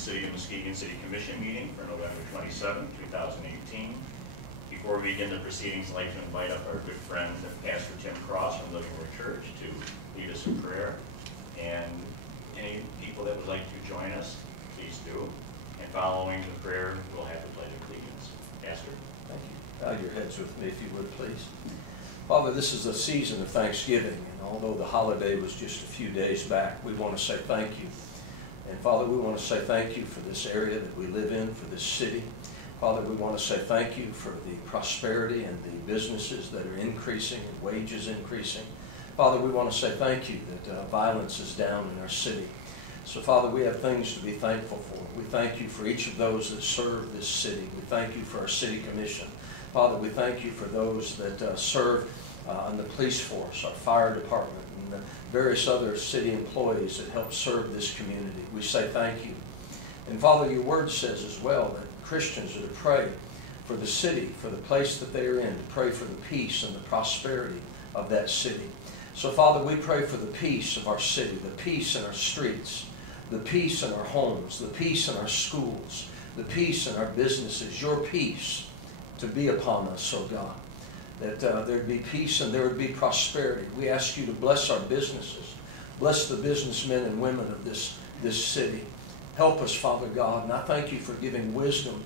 City of Muskegon City Commission meeting for November 27, 2018. Before we begin the proceedings, I'd like to invite up our good friend, Pastor Tim Cross from Living Church, to lead us in prayer. And any people that would like to join us, please do. And following the prayer, we'll have the Pledge of Allegiance. Pastor. Thank you. Bow your heads with me, if you would, please. Father, this is a season of Thanksgiving, and although the holiday was just a few days back, we want to say thank you. And Father, we want to say thank you for this area that we live in, for this city. Father, we want to say thank you for the prosperity and the businesses that are increasing and wages increasing. Father, we want to say thank you that violence is down in our city. So Father, we have things to be thankful for. We thank you for each of those that serve this city. We thank you for our city commission. Father, we thank you for those that serve on the police force, our fire department, and the various other city employees that help serve this community. We say thank you. And Father, your word says as well that Christians are to pray for the city, for the place that they are in, to pray for the peace and the prosperity of that city. So Father, we pray for the peace of our city, the peace in our streets, the peace in our homes, the peace in our schools, the peace in our businesses, your peace to be upon us, oh God, that there'd be peace and there would be prosperity. We ask you to bless our businesses, bless the businessmen and women of this city. Help us, Father God, and I thank you for giving wisdom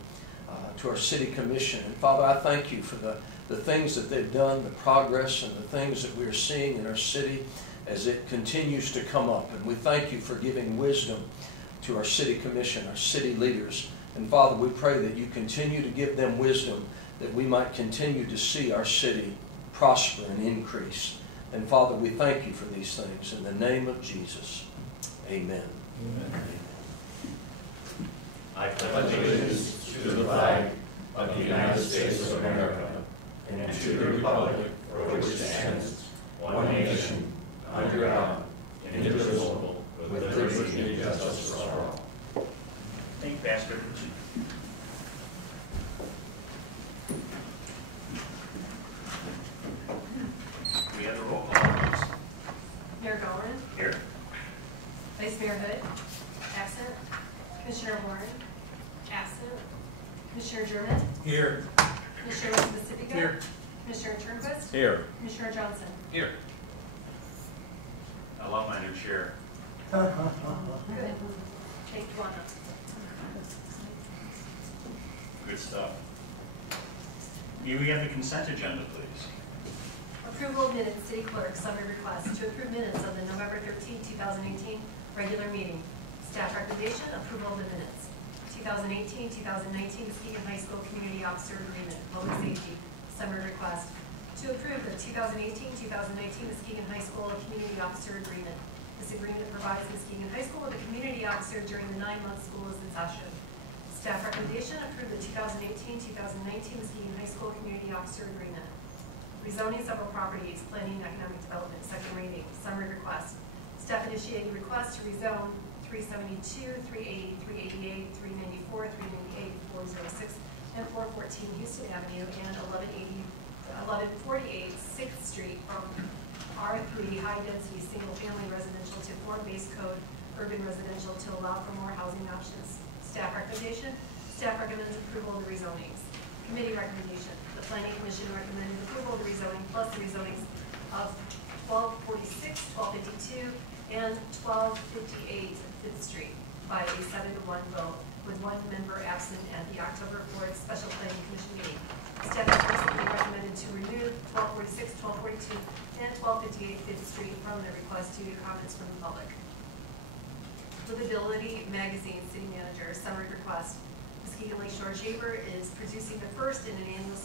to our city commission. And Father, I thank you for the things that they've done, the progress and the things that we're seeing in our city as it continues to come up. And we thank you for giving wisdom to our city commission, our city leaders. And Father, we pray that you continue to give them wisdom that we might continue to see our city prosper and increase. And Father, we thank you for these things. In the name of Jesus, amen. Amen. I pledge allegiance to the flag of the United States of America and to the republic for which it stands, one nation, under God, indivisible, with liberty and justice for all. Thank you, Pastor. We have a roll call, please. Mayor Gowan. Here. Vice Mayor Hood. Absent. Commissioner Warren. Absent. Commissioner German. Here. Commissioner Pacifica. Here. Commissioner Turnquist. Here. Commissioner Johnson. Here. I love my new chair. Good. Take one. Good stuff. May we have the consent agenda, please? Approval of minutes, City Clerk, summary request to approve minutes of the November 13, 2018 regular meeting. Staff recommendation, approval of the minutes. 2018-2019 Muskegon High School Community Officer Agreement, Public Safety, summary request. To approve the 2018-2019 Muskegon High School Community Officer Agreement. This agreement provides Muskegon High School with a community officer during the 9-month school is in session. Staff recommendation, approve the 2018-2019 Muskegon High School Community Officer Agreement. Rezoning several properties, planning and economic development, second reading, summary request. Staff initiated request to rezone 372, 380, 388, 394, 398, 406, and 414 Houston Avenue, and 1148 6th Street from R3 high-density single-family residential to form-based code urban residential to allow for more housing options. Staff recommendation. Staff recommends approval of the rezonings. Committee recommendation. The Planning Commission recommended approval of the rezoning plus the rezonings of 1246, 1252, and 1258 5th Street by a 7-to-1 vote, with one member absent at the October 4th Special Planning Commission meeting. Staff explicitly recommended to remove 1246, 1242, and 1258 5th Street from the request due to comments from the public. Livability Magazine City Manager summary request. Muskegon Lakeshore Chamber is producing the first in an annual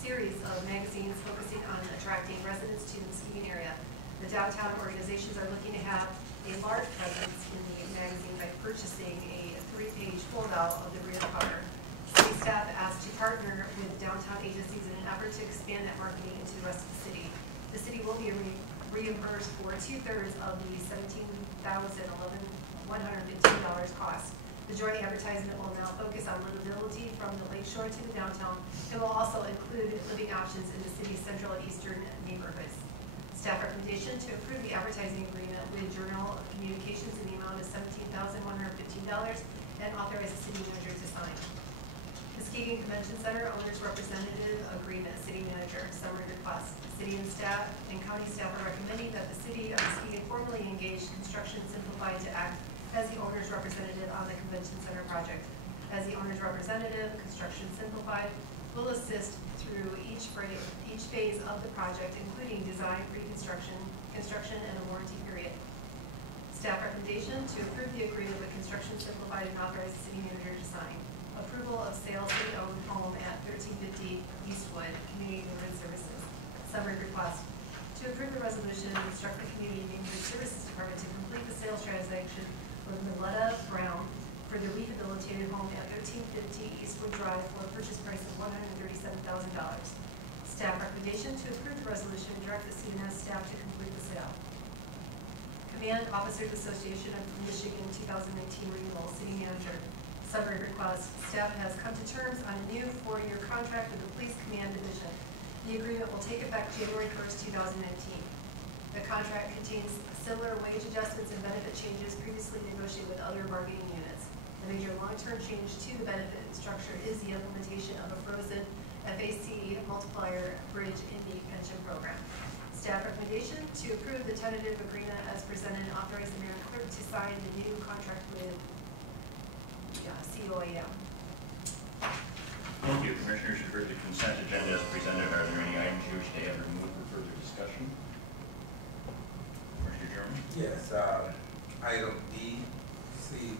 series of magazines focusing on attracting residents to the Muskegon area. The downtown organizations are looking to have a large presence in the magazine by purchasing a 3-page foldout of the rear cover. City staff asked to partner with downtown agencies in an effort to expand that marketing into the rest of the city. The city will be reimbursed for 2/3 of the $17,115 cost. The joint advertisement will now focus on livability from the lakeshore to the downtown and will also include living options in the city's central and eastern neighborhoods. Staff recommendation to approve the advertising agreement with Journal of Communications in the amount of $17,115 and authorize the city manager to sign. Muskegon Convention Center Owners Representative Agreement, City Manager, summary request. City and staff and county staff are recommending that the city of Muskegon formally engage Construction Simplified to act as the owner's representative on the convention center project. As the owner's representative, Construction Simplified will assist through each phase of the project, including design, pre-construction, construction, and a warranty period. Staff recommendation to approve the agreement with Construction Simplified and authorize the city manager to sign. Approval of sale city-owned home at 1350 Eastwood, Community Neighborhood Services. Summary request. To approve the resolution and instruct the Community Neighborhood Services Department to complete the sales transaction with Miletta Brown for the rehabilitated home at 1350 Eastwood Drive for a purchase price of $137,000. Staff recommendation to approve the resolution and direct the CNS staff to complete the sale. Command Officers Association of Michigan 2019 Renewal, City Manager. Summary request. Staff has come to terms on a new 4-year contract with the Police Command Division. The agreement will take effect January 1st, 2019. The contract contains similar wage adjustments and benefit changes previously negotiated with other bargaining units. The major long-term change to the benefit structure is the implementation of a frozen FAC multiplier bridge in the pension program. Staff recommendation to approve the tentative agreement as presented and authorize the mayor and clerk to sign the new contract with COAM. Thank you. Commissioners, you've heard the consent agenda as presented. Are there any items you wish to have removed for further discussion? Commissioner German? Yes, item B, C,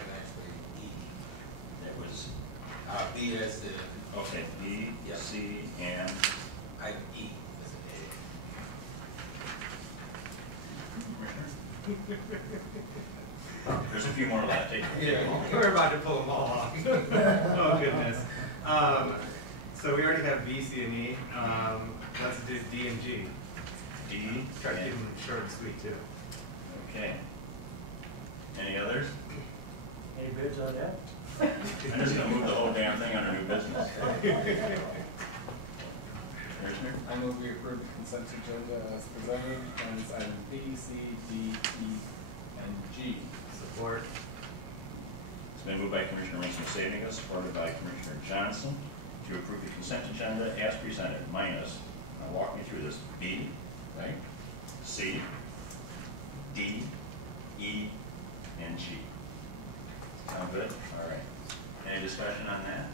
and actually E. That was, B as the, okay, B, Yeah. C, and item E as an Commissioner? There's a few more left. Take Yeah, them all. we're about to pull them all off. Oh, goodness. So we already have B, C, and E. Let's do D and G. D. Try to and- keep them short and sweet, too. Okay. Any others? Any bids on that? I'm just gonna move the whole damn thing under new business. Commissioner? I move we approve the consent agenda as presented, and it's item B, C, D, E, and G. Support. It's been moved by Commissioner Mason-Savinga, supported by Commissioner Johnson, to approve the consent agenda as presented, minus, now walk me through this, B, right? C, D, E, and G. Sound good? All right. Any discussion on that?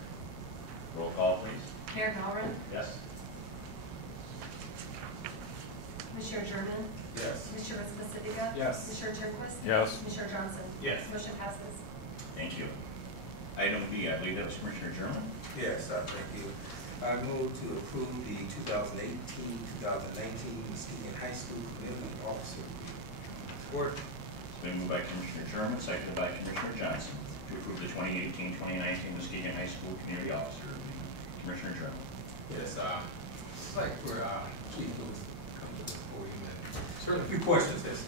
Roll call, please. Mayor Halloran, Yes? Commissioner German, yes. Commissioner Pacifica, Yes. Commissioner Turnquist, Yes. Commissioner Johnson. Yes. Motion passes. Thank you. Item B, I believe that was Commissioner German. Yes, thank you. I move to approve the 2018-2019 Muskegon High School Community Officer Review. Support. It's been moved by Commissioner German, seconded by Commissioner Johnson, to approve the 2018-2019 Muskegon High School Community Officer Review. Commissioner German. Yes, it's like for Chief Lewis come to this podium and certainly a few questions. Yes,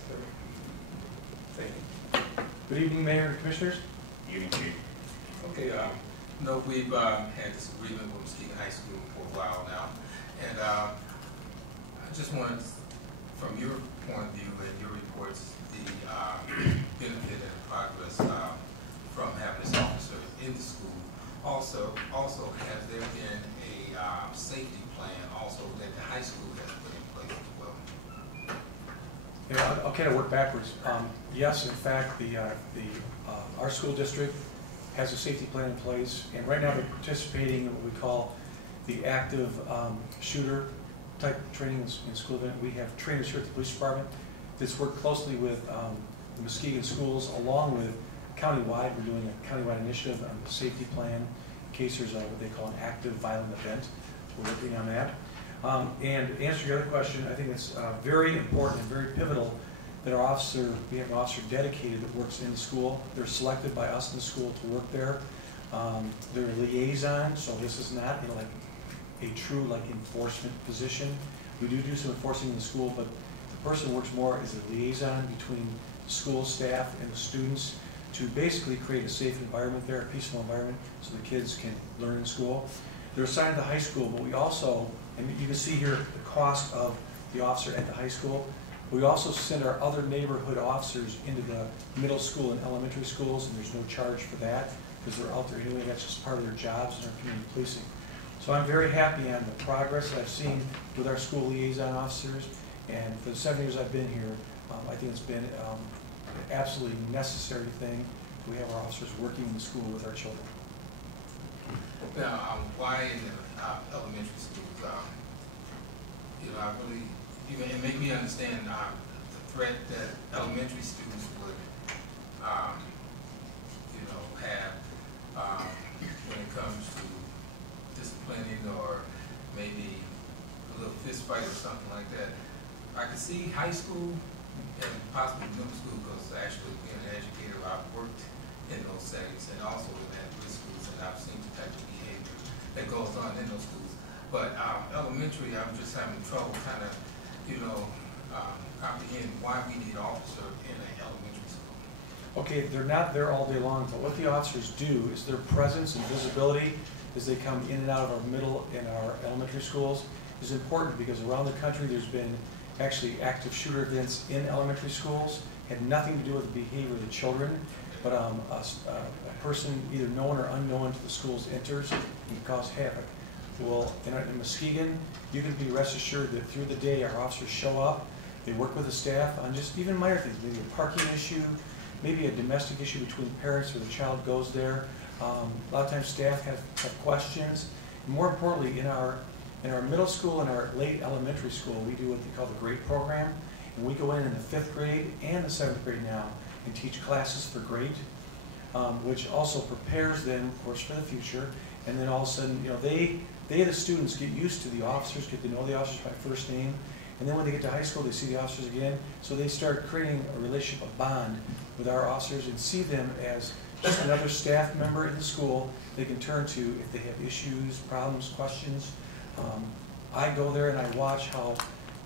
thank you. Good evening, Mayor and Commissioners. Evening, Chief. Okay, no, we've had this agreement with Muskegon High School for a while now, and I just wanted, from your point of view and your reports, the benefit and progress from having this officer in the school. Also, has there been a safety plan also that the high school has put in place as well? Yeah, I'll kind of work backwards. Yes, in fact, our school district has a safety plan in place, and right now they're participating in what we call the active shooter type training in school event. We have trainers here at the police department that's worked closely with the Muskegon schools, along with countywide. We're doing a countywide initiative on the safety plan in case there's what they call an active violent event. We're working on that. And to answer your other question, I think it's very important and very pivotal that we have an officer dedicated that works in the school. They're selected by us in the school to work there. They're a liaison, so this is not like a true enforcement position. We do some enforcing in the school, but the person works more as a liaison between the school staff and the students to basically create a safe environment there, a peaceful environment, so the kids can learn in school. They're assigned to the high school, but we also, and you can see here the cost of the officer at the high school. We also send our other neighborhood officers into the middle school and elementary schools, and there's no charge for that because they're out there anyway. That's just part of their jobs in our community policing. So I'm very happy on the progress that I've seen with our school liaison officers, and for the 7 years I've been here, I think it's been an absolutely necessary thing. We have our officers working in the school with our children. Now, why in the elementary schools? You know, I really, it made me understand the threat that elementary students would, you know, have when it comes to disciplining or maybe a little fist fight or something like that. I could see high school and possibly middle school, because actually being an educator, I've worked in those settings and also in at-risk schools, and I've seen the type of behavior that goes on in those schools. But elementary, I'm just having trouble kind of, you know, comprehend why we need officer in an elementary school. Okay, they're not there all day long, but what the officers do is their presence and visibility as they come in and out of our middle and our elementary schools is important, because around the country there's been actually active shooter events in elementary schools, had nothing to do with the behavior of the children, but a person either known or unknown to the schools enters and can cause havoc. Well, in Muskegon, you can be rest assured that through the day our officers show up, they work with the staff on just even minor things, maybe a parking issue, maybe a domestic issue between parents where the child goes there. A lot of times staff have questions. And more importantly, in our middle school and our late elementary school, we do what they call the grade program. And we go in the 5th grade and the 7th grade now and teach classes for grade, which also prepares them, of course, for the future. And then all of a sudden, you know, they the students get used to the officers, get to know the officers by first name. And then when they get to high school, they see the officers again. So they start creating a relationship, a bond with our officers, and see them as just another staff member in the school they can turn to if they have issues, problems, questions. I go there and I watch how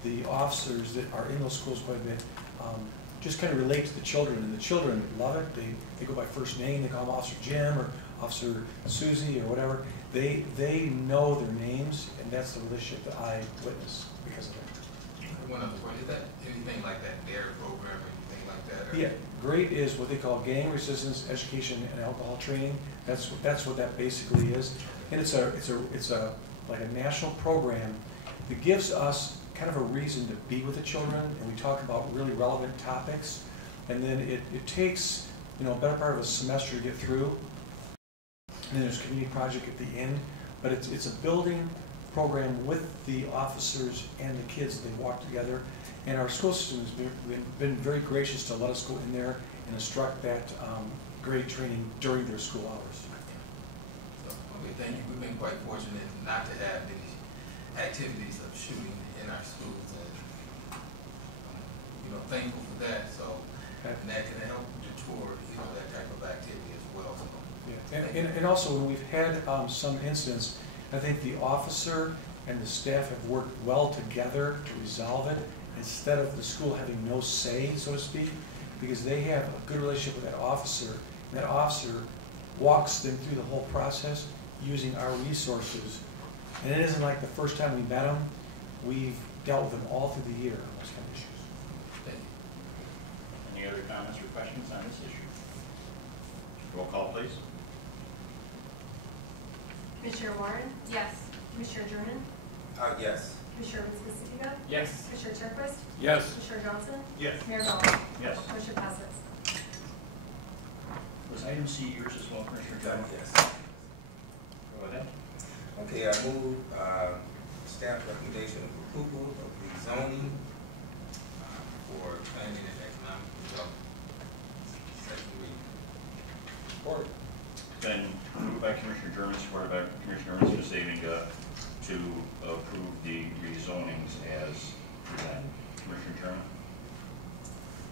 the officers that are in those schools quite a bit just kind of relate to the children, and the children love it. They go by first name. They call them Officer Jim or Officer Susie or whatever. They know their names, and that's the relationship that I witness because of it. One other point, is that anything like that DARE program or anything like that? Or? Yeah, GREAT is what they call Gang Resistance Education and Alcohol Training. That's what that basically is, and it's a like a national program that gives us kind of a reason to be with the children, and we talk about really relevant topics, and then it takes, you know, a better part of a semester to get through, and then there's a community project at the end, but it's a building program with the officers and the kids. They walk together, and our school system has been very gracious to let us go in there and instruct that grade training during their school hours. So, okay, thank you. We've been quite fortunate not to have any activities of shooting in our schools, and you know, thankful for that. So, and that can help deter, you know, that type of activity as well. So, yeah. And also when we've had some incidents, I think the officer and the staff have worked well together to resolve it, instead of the school having no say, so to speak, because they have a good relationship with that officer, and that officer walks them through the whole process using our resources. And it isn't like the first time we met them. We've dealt with them all through the year on those kind of issues. thank you. Any other comments or questions on this issue? Roll call, please. Commissioner Warren? Yes. Commissioner German? Yes. Commissioner Muskegon? Yes. Commissioner TERRACE? Yes. Commissioner Johnson? Yes. Mayor Bell? Yes. Motion passes. Was item C yours as well, Commissioner Jones? Yes. Go ahead. Okay, I move staff recommendation of approval of rezoning For planning and economic development. Second reading. Support. Been moved by Commissioner German, supported by Commissioner Muskegon to approve the rezonings as presented. Commissioner German?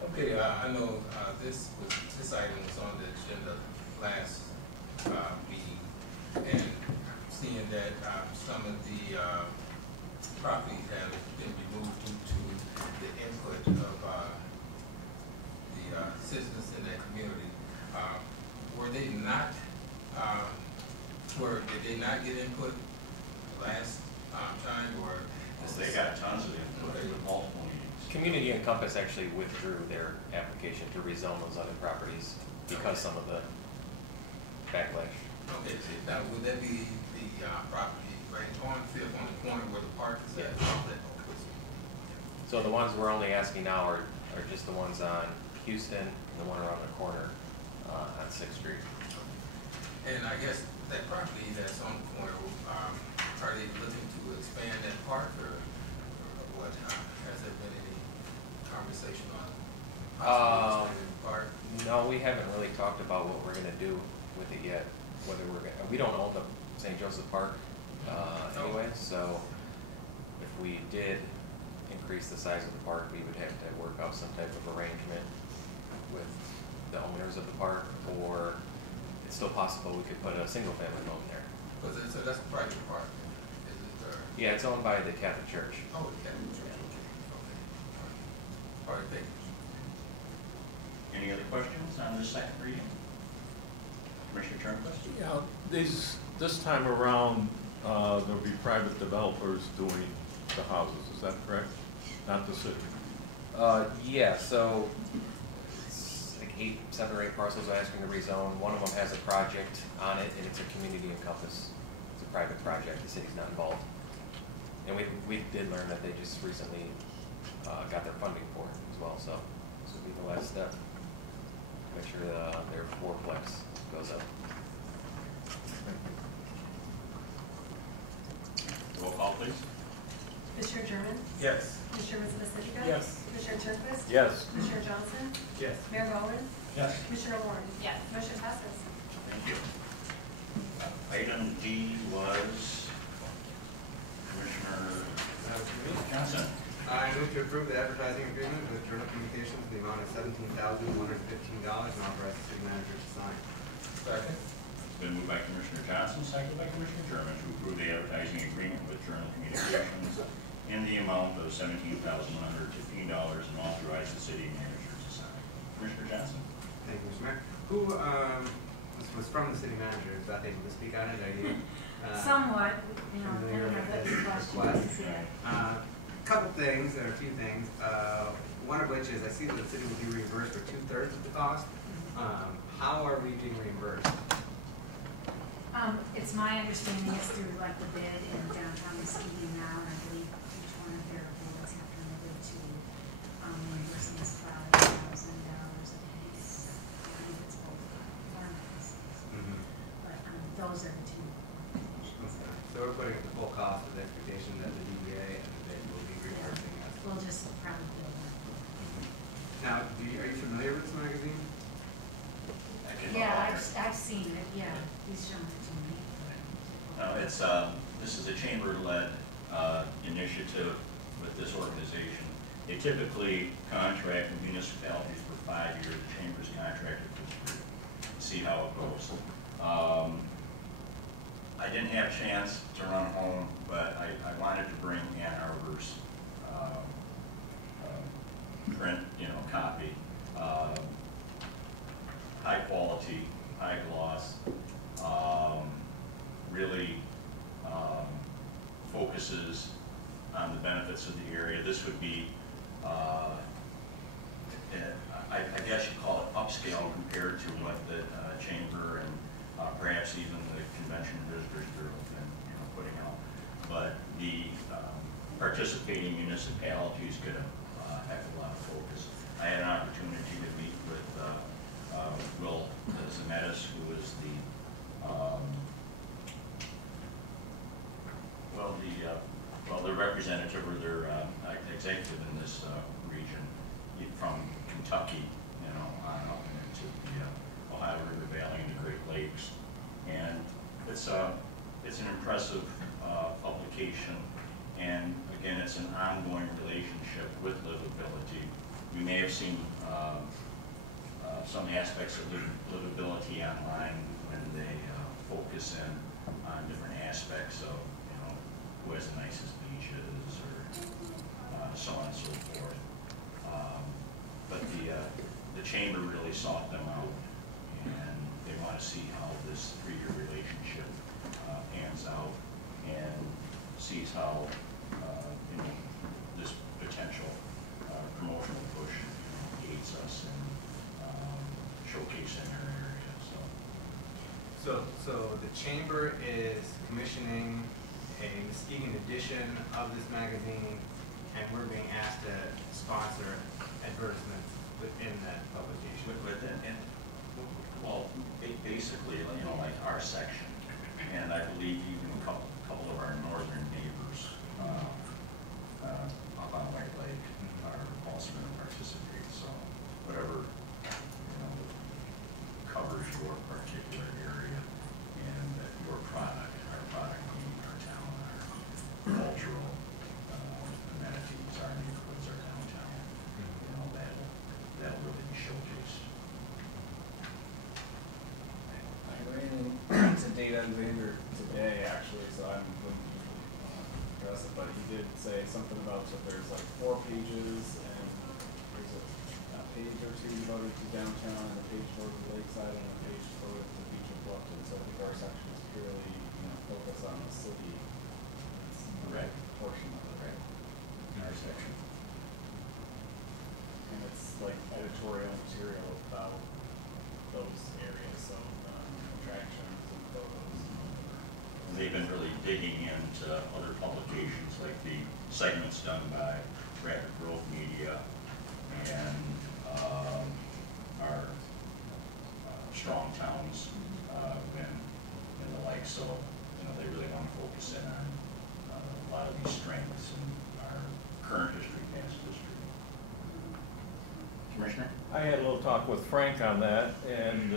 Okay, I know this item was on the agenda last meeting, and seeing that some of the properties have been removed due to the input of the citizens in that community, were they not? Did they not get input last time, or? They got tons of input with multiple meetings. Community Encompass actually withdrew their application to rezone those other properties because some of the backlash. Okay, now would that be the property right on Fifth on the corner where the park is at? Yeah. So the ones we're only asking now are just the ones on Houston and the one around the corner on 6th Street. And I guess that property that's on the corner, are they looking to expand that park or what? Has there been any conversation on possibly expanding the park? No, we haven't really talked about what we're gonna do with it yet. Whether we don't own the St. Joseph Park anyway, so if we did increase the size of the park, we would have to work out some type of arrangement with the owners of the park, or it's still possible we could put a single-family home there. So that's a private park, is it? Yeah, it's owned by the Catholic Church. Oh, the Catholic Church. Okay. All right, thank you. Any other questions on this second reading? Commissioner Turnquist? Yeah, this time around, there'll be private developers doing the houses, is that correct? Not the city? Yeah, so it's like 7 or 8 parcels asking to rezone. One of them has a project on it, and it's a community encompass. It's a private project. The city's not involved. And we did learn that they just recently got their funding for it as well. So this will be the last step. Make sure their fourplex goes up. Roll call, please. Commissioner German? Yes. Commissioner Pacifica? Yes. Commissioner Turnquist? Yes. Commissioner Johnson? Yes. Mayor Bowman? Yes. Commissioner Warren? Yes. Motion passes. Thank you. Item D was Commissioner Johnson. I move to approve the advertising agreement with Journal Communications in the amount of $17,115 and authorize the city manager to sign. Second. It's been moved by Commissioner Johnson, seconded by Commissioner German to approve the advertising agreement with Journal Communications in the amount of $17,115 and authorize the city manager to sign. Commissioner Johnson? Thank you, Mr. Mayor. Who was from the city manager? Is that able to speak on it? Are you? Somewhat, you know, familiar I with have this those request? questions, yeah. Couple things, or a few things. One of which is I see that the city will be reimbursed for 2/3 of the cost. How are we being reimbursed? It's my understanding it's through like the bid in downtown Muskegon now, and I believe each one of their bullets have committed to reimbursing us about $1,000 a piece. I believe it's both pharmacies. But those are the two. Okay. So we're putting up the full cost of the expectation that the DBA and the bid will be reimbursing us. We'll just probably bill them. Now, are you familiar with this magazine? Yeah, I've seen it, yeah. He's shown it to me. This is a chamber-led initiative with this organization. They typically contract with municipalities for 5 years. The chamber's contracted for 3. See how it goes. I didn't have a chance to run home, but I wanted to bring Ann Arbor's print, copy. High quality, high gloss, really focuses on the benefits of the area. This would be, I guess you call it upscale compared to what the chamber and perhaps even the Convention and Visitors Bureau have been putting out. But the participating municipalities get a heck of a lot of focus. I had an opportunity to meet with Will Zemetis, who is the the representative or their executive in this region from Kentucky, on up into the Ohio River Valley and the Great Lakes, and it's an impressive publication, and again, it's an ongoing relationship with Livability. We may have seen some aspects of Livability online when they focus in on different aspects of, who has the nicest beaches or so on and so forth. But the chamber really sought them out, and they want to see how this 3-year relationship pans out and sees how this potential promotional push, aids us in showcasing our area, So the chamber is commissioning a Muskegon edition of this magazine, and we're being asked to sponsor advertisements within that publication. Well, basically, like our section, and I believe even a couple of our northern neighbors up on White Lake are also going to participate. So whatever covers your particular area and your product, our product meaning our town, our cultural amenities, our neighborhoods, our downtown, that'll really be showcased. I ran into Data Invader today, actually, so I wouldn't address it, but he did say something about that there's like 4 pages, and there's a page or two devoted to downtown, and a page devoted to Lakeside, and a page devoted to Beach and Bluffton. So I think our section is purely, focused on the city. It's Right. portion of it, right? Our section. And it's like editorial material about those areas, so attractions and photos. They've been really digging into other publications, like the segments done by Rapid Growth Media and our Strong Towns and the like. So, they really want to focus in on a lot of these strengths in our current history, past history. Commissioner? I had a little talk with Frank on that, and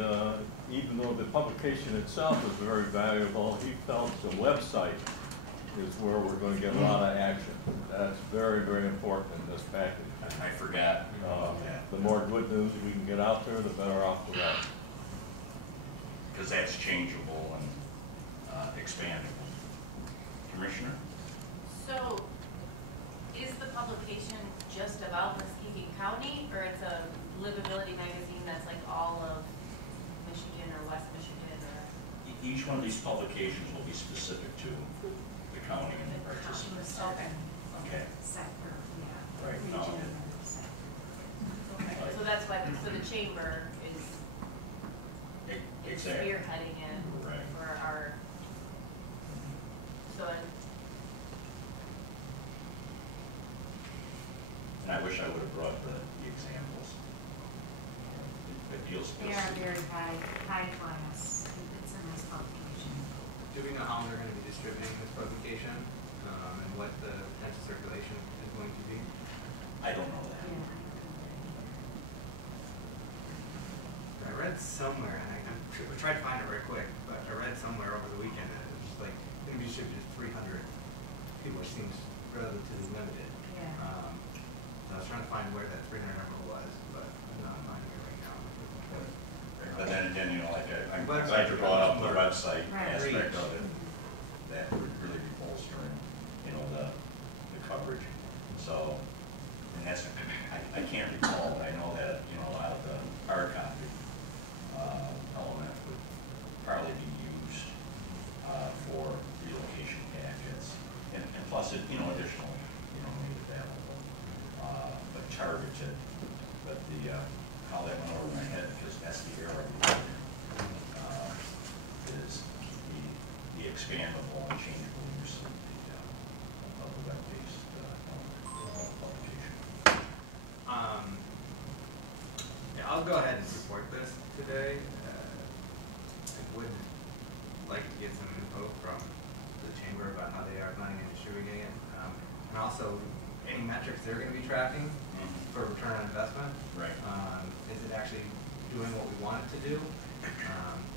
even though the publication itself is very valuable, he felt the website is where we're going to get a lot of action. That's very, very important in this package. I forgot about that. The more good news we can get out there, the better off we're at. Because that's changeable and expandable. Commissioner? So, is the publication just about Muskegon County, or it's a Livability magazine that's like all of Michigan or West Michigan, or? Each one of these publications will be specific to the county and the participants. Okay. Okay. Sector, yeah. Right. Region and sector. Okay, so that's why, so the chamber is Exactly. spearheading it Right. for our, so And I wish I would have brought the examples. It deals They are very high class. It's a nice publication. Do we know how they're going to be distributing this publication, and what the potential circulation is going to be? I don't know that. Yeah. I read somewhere, and I tried to find it right quick, but I read somewhere over the weekend that it was just like going to be distributed to 300 people, which seems relatively limited. Yeah. So I was trying to find where that 300 number was, but I'm not finding it right now. But then like I'm Website glad you brought up the more. website Right. aspect of it. That would really be bolstering, the coverage. So, and that's, I can't recall, but I know that, a lot of the hard copy element would probably be used for relocation packets. And plus it, additional, made available, but targeted. But how that went over my head, because that's the era we're in, is the expandable and changeable use of the web-based publication. Yeah, I'll go ahead and support this today. I would like to get some info from the chamber about how they are planning on distributing it, and also any metrics they're going to be tracking for return on investment. Right. Is it actually doing what we want it to do?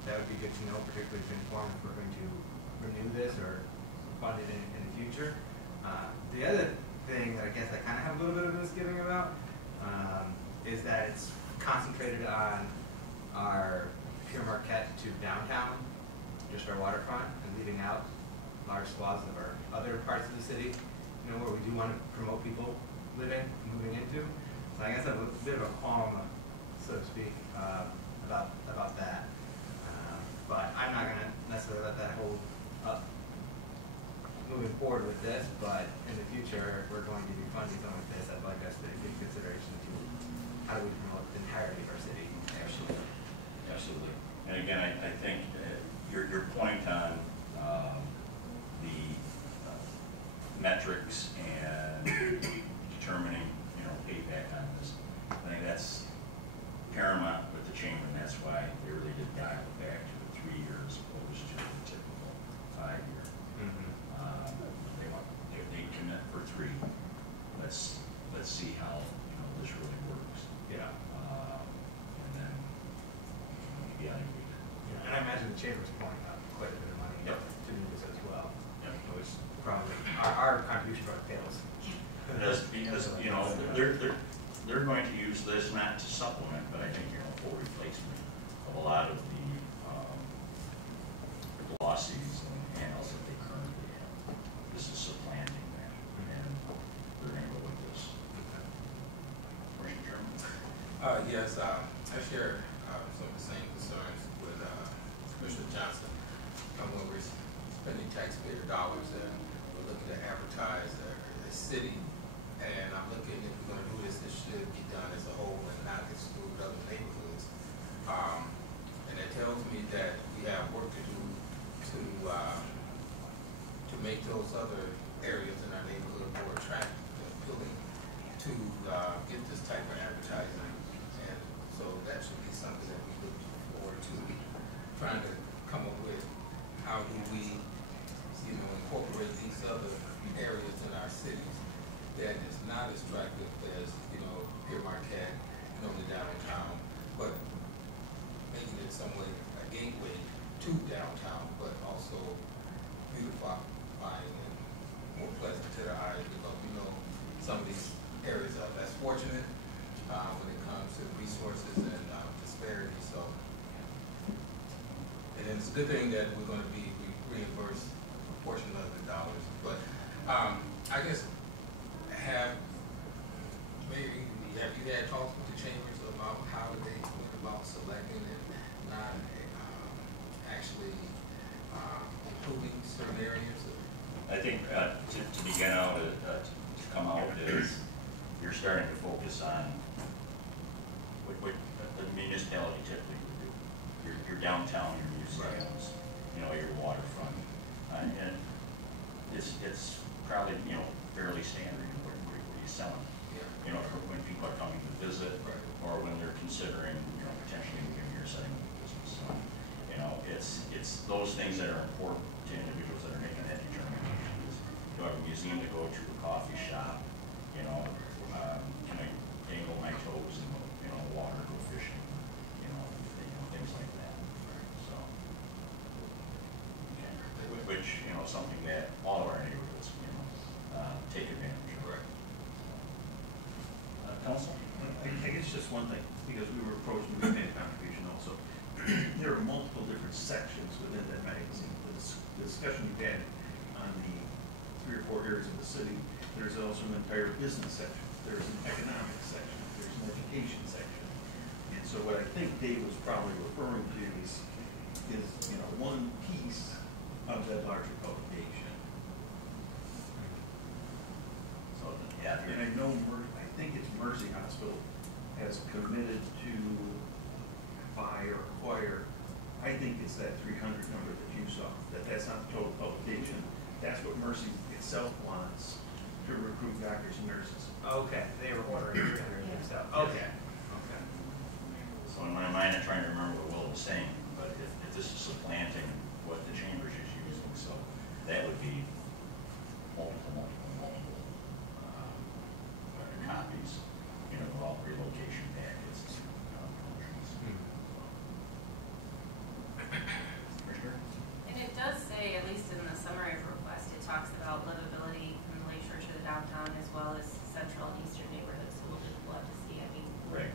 That would be good to know, particularly to inform if we're going to renew this or fund it in the future. The other thing that I guess I kind of have a little bit of a misgiving about is that it's concentrated on our Pure Marquette to downtown, just our waterfront, and leaving out large swaths of our other parts of the city, where we do want to promote people living, moving into. So I guess I have a bit of a qualm, so to speak, about that. But I'm not going to necessarily let that hold up moving forward with this, but in the future, if we're going to be funding something like this, I'd like us to give consideration to how do we promote the entirety of our city. Absolutely, absolutely. And again, I think your point on the metrics and determining, payback on this, I think that's paramount with the chamber, and that's why they really did dial it back to the 3 years opposed to the typical 5-year. They commit for 3. Let's see how this really works. Yeah. And then maybe on agreement. Yeah. And I imagine the chamber's pouring out quite a bit of money Yep. to do this as well. Yep. Which probably our contribution probably fails. Because they're going to use this not to supplement, but I think full replacement of a lot of the glossies and panels that they currently have. This is supplanting that, and they're going to go with this. Commissioner Chairman? Yes, I share some of the same concerns with Commissioner Johnson. When we're spending taxpayer dollars and we're looking to advertise the city, and I'm looking, if we're going to do this, this should be done as a whole and not exclude other neighborhoods. And it tells me that we have work to do to make those other areas in our neighborhood more attractive and appealing to get this type of advertising. And so that should be something that we look forward to trying to come up with. How do we, incorporate these other areas in our cities that is not as attractive as, Pier Marquette, the downtown, but making it some way a gateway to downtown, but also beautifying and more pleasant to the eye, because some of these areas are less fortunate when it comes to resources and disparities. So, and then it's a good thing that we're going to be reimbursed a portion of the dollars. But I guess have you had talks with the chambers about how they went about selecting and not actually including certain areas? I think to begin out, to come out is you're starting to focus on what the municipality typically would do. Your downtown, your museums, your waterfront, and it's probably fairly standard. What are you selling? Yeah. When people are coming to visit, right, or when they're considering potentially moving here, setting up a business. So, it's those things that are important to individuals that are making that determination. Do I have a museum to go to, a coffee shop? Can I dangle my toes in the water, go fishing? Things like that. So, which something that all of our neighborhoods take advantage of. Right. Council? I guess just one thing, because we were approaching the paying contribution also. There are multiple different sections within that magazine. The discussion you've had on the 3 or 4 areas of the city, there's also an entire business section. There's an economic section. There's an education section. And so what I think Dave was probably referring to is one piece of that larger publication. So, yeah. And I know, I think it's Mercy Hospital has committed to buy or acquire, I think it's that 300 number that you saw, that's not the total publication. That's what Mercy itself wants to recruit doctors and nurses. Okay, they were ordering 300 themselves. Okay. Okay. So in my mind, I'm trying to remember what Will was saying, but if this is supplanting what the chambers is using, so that would be multiple copies, with all relocation packets, promotions. Commissioner? And it does say, at least in the summary of request, it talks about livability from the Lakeshore to the downtown, as well as central and eastern neighborhoods. So we'll have to see. Right.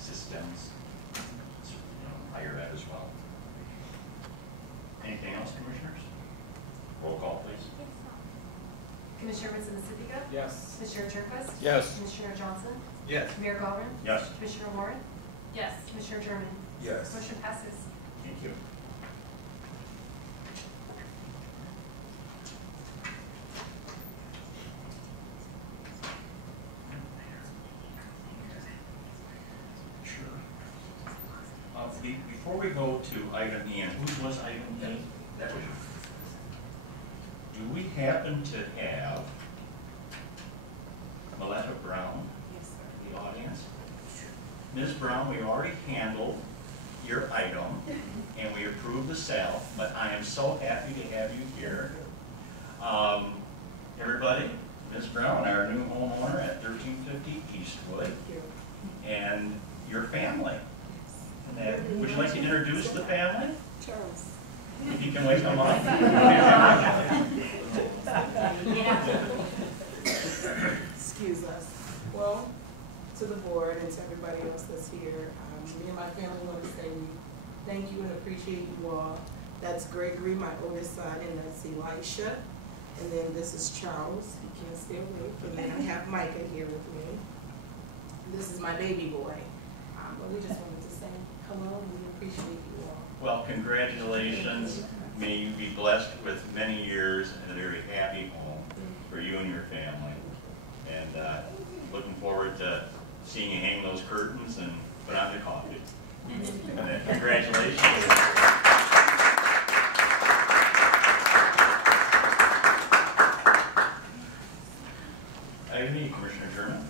systems, higher ed as well. Anything else, commissioners? Roll call, please. Commissioner Ritz-Pacifica? Yes. Commissioner Turnquist? Yes. Commissioner Johnson? Yes. Mayor Galvin? Yes. Commissioner Warren? Yes. Commissioner German? Yes. Motion passes. Thank you. Sure. Before we go to item E, and whose was item E? That was yours. Do we happen to have Meletta Brown Yes, sir. in the audience? Ms. Brown, we already handled your item, and we approved the sale, but I am so happy to have you here. Everybody, Ms. Brown, our new homeowner at 1350 Eastwood, and your family. And would you like to introduce the family? Charles. If you can wait a moment. Excuse us. Well, to the board and to everybody else that's here, me and my family want to say thank you and appreciate you all. That's Gregory, my oldest son, and that's Elisha. And then this is Charles. He can't stay away. And then I have Micah here with me. This is my baby boy. But we just wanted to say hello and we appreciate you all. Well, congratulations. May you be blessed with many years and a very happy home for you and your family. And looking forward to seeing you hang those curtains and put on the coffee. And congratulations. Item E, Commissioner German.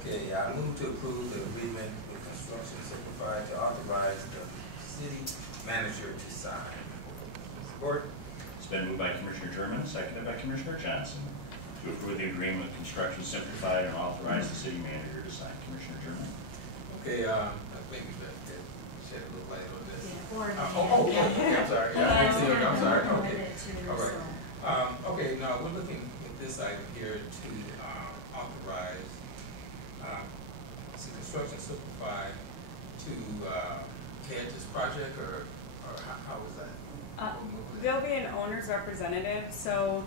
Okay, I move to approve the agreement with Construction Simplified to authorize the city manager to sign. Support. It's been moved by Commissioner German, seconded by Commissioner Johnson, to approve the agreement with Construction Simplified and authorize the city manager to sign. Commissioner German. Okay, I think we better shed a little light on this. Yeah, I'm sorry. Yeah, I didn't see it. I'm sorry. Okay. All right. So. Okay, now we're looking at this item here to authorize Construction Simplified to head this project, or how is that? They'll be an owner's representative, so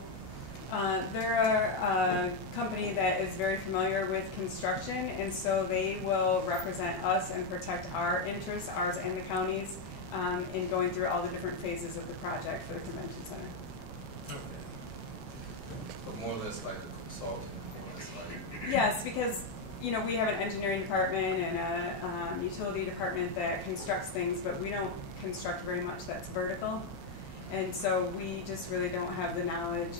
they're a company that is very familiar with construction, and so they will represent us and protect our interests, ours and the county's, in going through all the different phases of the project for the convention center. Okay. But more or less like a consultant, more or less like. Yes, because you know we have an engineering department and a utility department that constructs things, but we don't construct very much that's vertical. And so we just really don't have the knowledge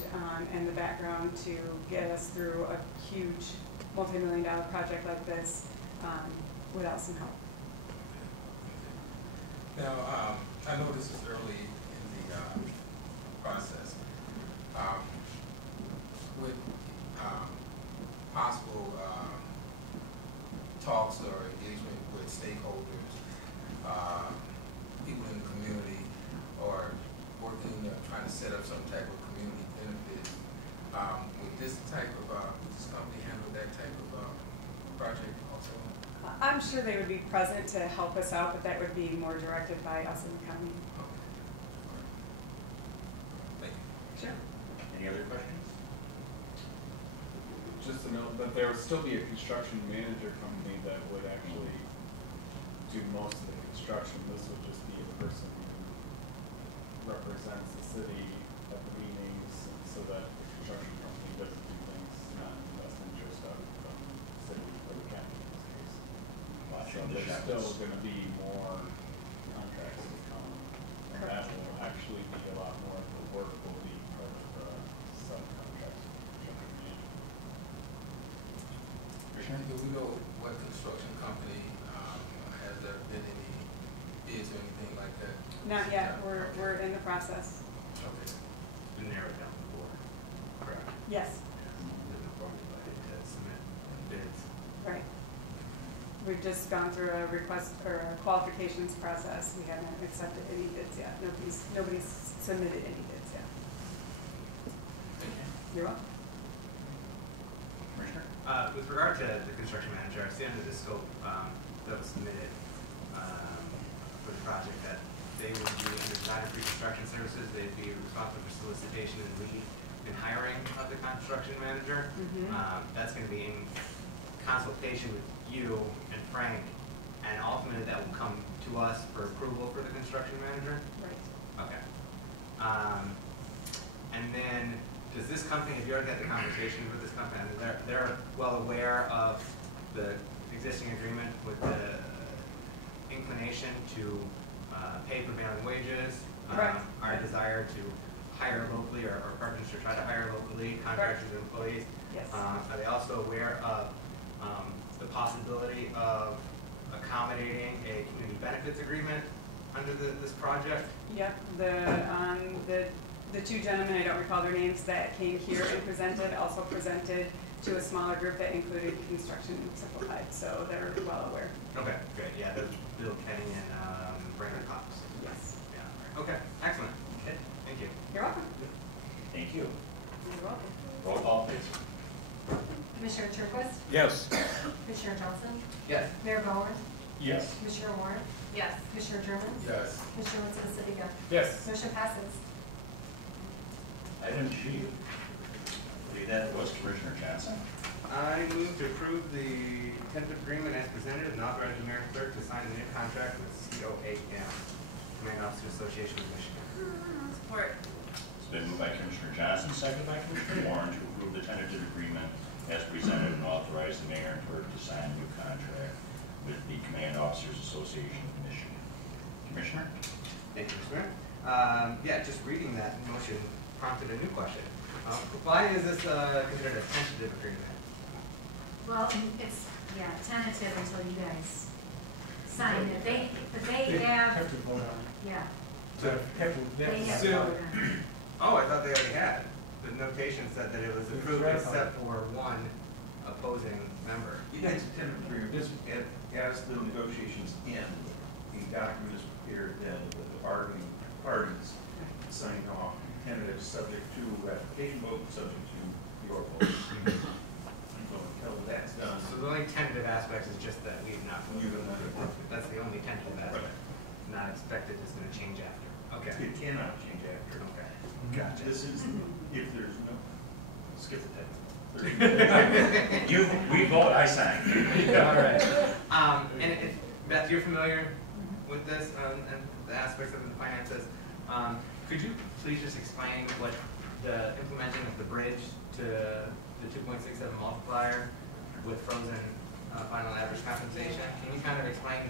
and the background to get us through a huge multi-million-dollar project like this without some help. Now, I know this is early in the process. With possible talks or engagement with stakeholders, people in the community, or working, trying to set up some type of community benefit. Would this company handle that type of project also? I'm sure they would be present to help us out, but that would be more directed by us in the county. Okay. Thank you. Sure. Any other questions? Just to note that there would still be a construction manager company that would actually do most of the construction. This would just be a person who represents the city at the meetings, so that the construction company doesn't do things not in the best interest of the city or the county in this case. So there's still going to be more contracts to come, and that will actually be a lot more of the work will be part of the subcontracts with construction management. Do we know what construction company, has there been any bids or anything like that? Not yet. We're in the process. Okay. To narrow down the board. Correct. Yes. Bids. Right. We've just gone through a request or a qualifications process. We haven't accepted any bids yet. Nobody's submitted any bids yet. You're welcome. Commissioner? With regard to the construction manager, I see under the scope that was submitted for the project that they would be under design and pre-construction services. They'd be responsible for solicitation and lead in hiring of the construction manager. That's going to be in consultation with you and Frank, and ultimately that will come to us for approval for the construction manager. Right. Okay. And then, does this company, have you already had the conversation with this company? They're well aware of the existing agreement with the inclination to pay prevailing wages, Correct. our desire to hire locally, or preference to try to hire locally, contractors and employees. Yes. Are they also aware of the possibility of accommodating a community benefits agreement under this project? Yep, the two gentlemen, I don't recall their names, that came here and presented, also presented to a smaller group that included construction simplified, so they're well aware. Okay, good, yeah, there's Bill Kenny and Brandon Cox. Yes. Yeah, okay, excellent. Okay. Thank you. You're welcome. Thank you. You're welcome. Roll call, please. Commissioner Turnquist? Yes. Commissioner Johnson? Yes. Mayor Bauer? Yes. Commissioner Warren? Yes. Commissioner German? Yes. Commissioner Woods-Siniga? Yes. Motion passes. Item G. I believe that was Commissioner Johnson. I move to approve the tentative agreement as presented and authorize the mayor and clerk to sign the new contract with COAM, Command Officers Association of Michigan. Support. It's been moved by Commissioner Johnson, seconded by Commissioner Warren to approve the tentative agreement as presented and authorize the mayor and clerk to sign a new contract with the Command Officers Association of Michigan. Commissioner? Thank you, Mr. Mayor. Yeah, just reading that motion prompted a new question. Why is this considered a tentative agreement? Well, it's, yeah, tentative until you guys sign it. But they have, Have to vote on it. yeah, They they have So- voted on it. Oh, I thought they already had. The notation said that it was approved ratified. except for one opposing member. It's a tentative agreement. As the negotiations end, the document is prepared then with the bargaining parties signing off, tentative subject to ratification vote, subject to your vote. So until that's done, So the only tentative aspect is just that we've not you voted. don't have to. That's the only tentative aspect. Not expected is going to change after. Okay. It cannot change after. Okay. Gotcha. This is, if there's no, skip the technical. We vote, I sign. All right. And if, Beth, you're familiar with this and the aspects of the finances, could you please just explain what the implementing of the bridge to the 2.67 multiplier with frozen final average compensation? Can you kind of explain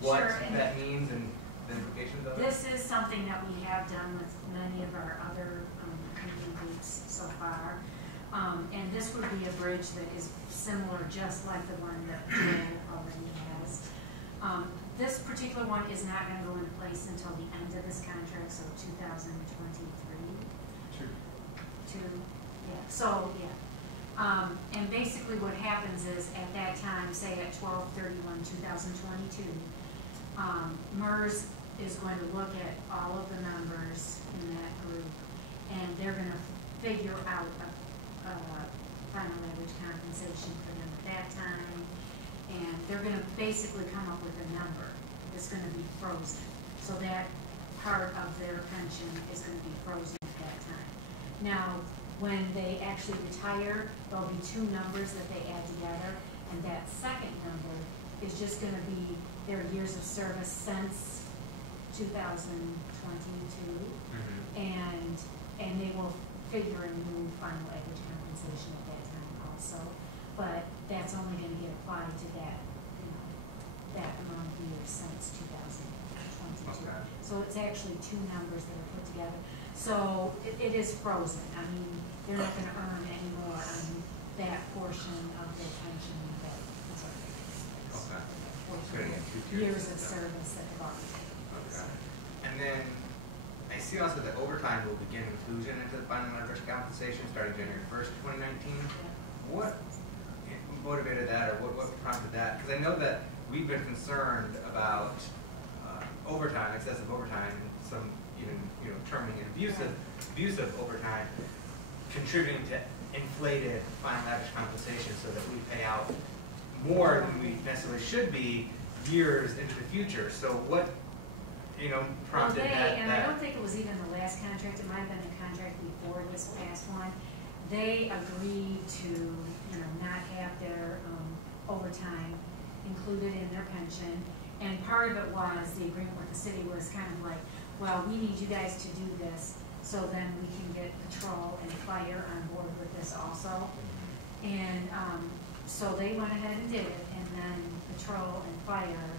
what Sure, and that means and the implications of it? This is something that we have done with many of our other community groups so far. And this would be a bridge that is similar, just like the one that Joe already has. This particular one is not going to go into place until the end of this contract, so 2023. Yeah. So, yeah. And basically what happens is at that time, say at 12/31/2022, MERS is going to look at all of the members in that group, and they're going to figure out a final average compensation for them at that time, and they're going to basically come up with a number that's going to be frozen. So that part of their pension is going to be frozen at that time. Now, when they actually retire, there'll be two numbers that they add together, and that second number is just going to be their years of service since 2022, and they will figure a new final average compensation at that time also. But that's only going to get applied to that, that amount of years since 2022. Okay. So it's actually two numbers that are put together. So it is frozen. I mean, they're not going to earn any more on that portion of their pension that is already Okay. portion. Years of service that they've already taken. Okay. And then I see also that overtime will begin inclusion into the final average compensation starting January 1st, 2019. What motivated that, or what prompted that? Because I know that we've been concerned about overtime, excessive overtime, some even terming it abusive overtime, contributing to inflated final average compensation so that we pay out more than we necessarily should be years into the future. So what, prompted that? And I don't think it was even the last contract, it might have been the contract before this past one. They agreed to, not have their overtime included in their pension. And part of it was, the agreement with the city was kind of like, well, we need you guys to do this, so then we can get patrol and fire on board with this also. And so they went ahead and did it, and then patrol and fire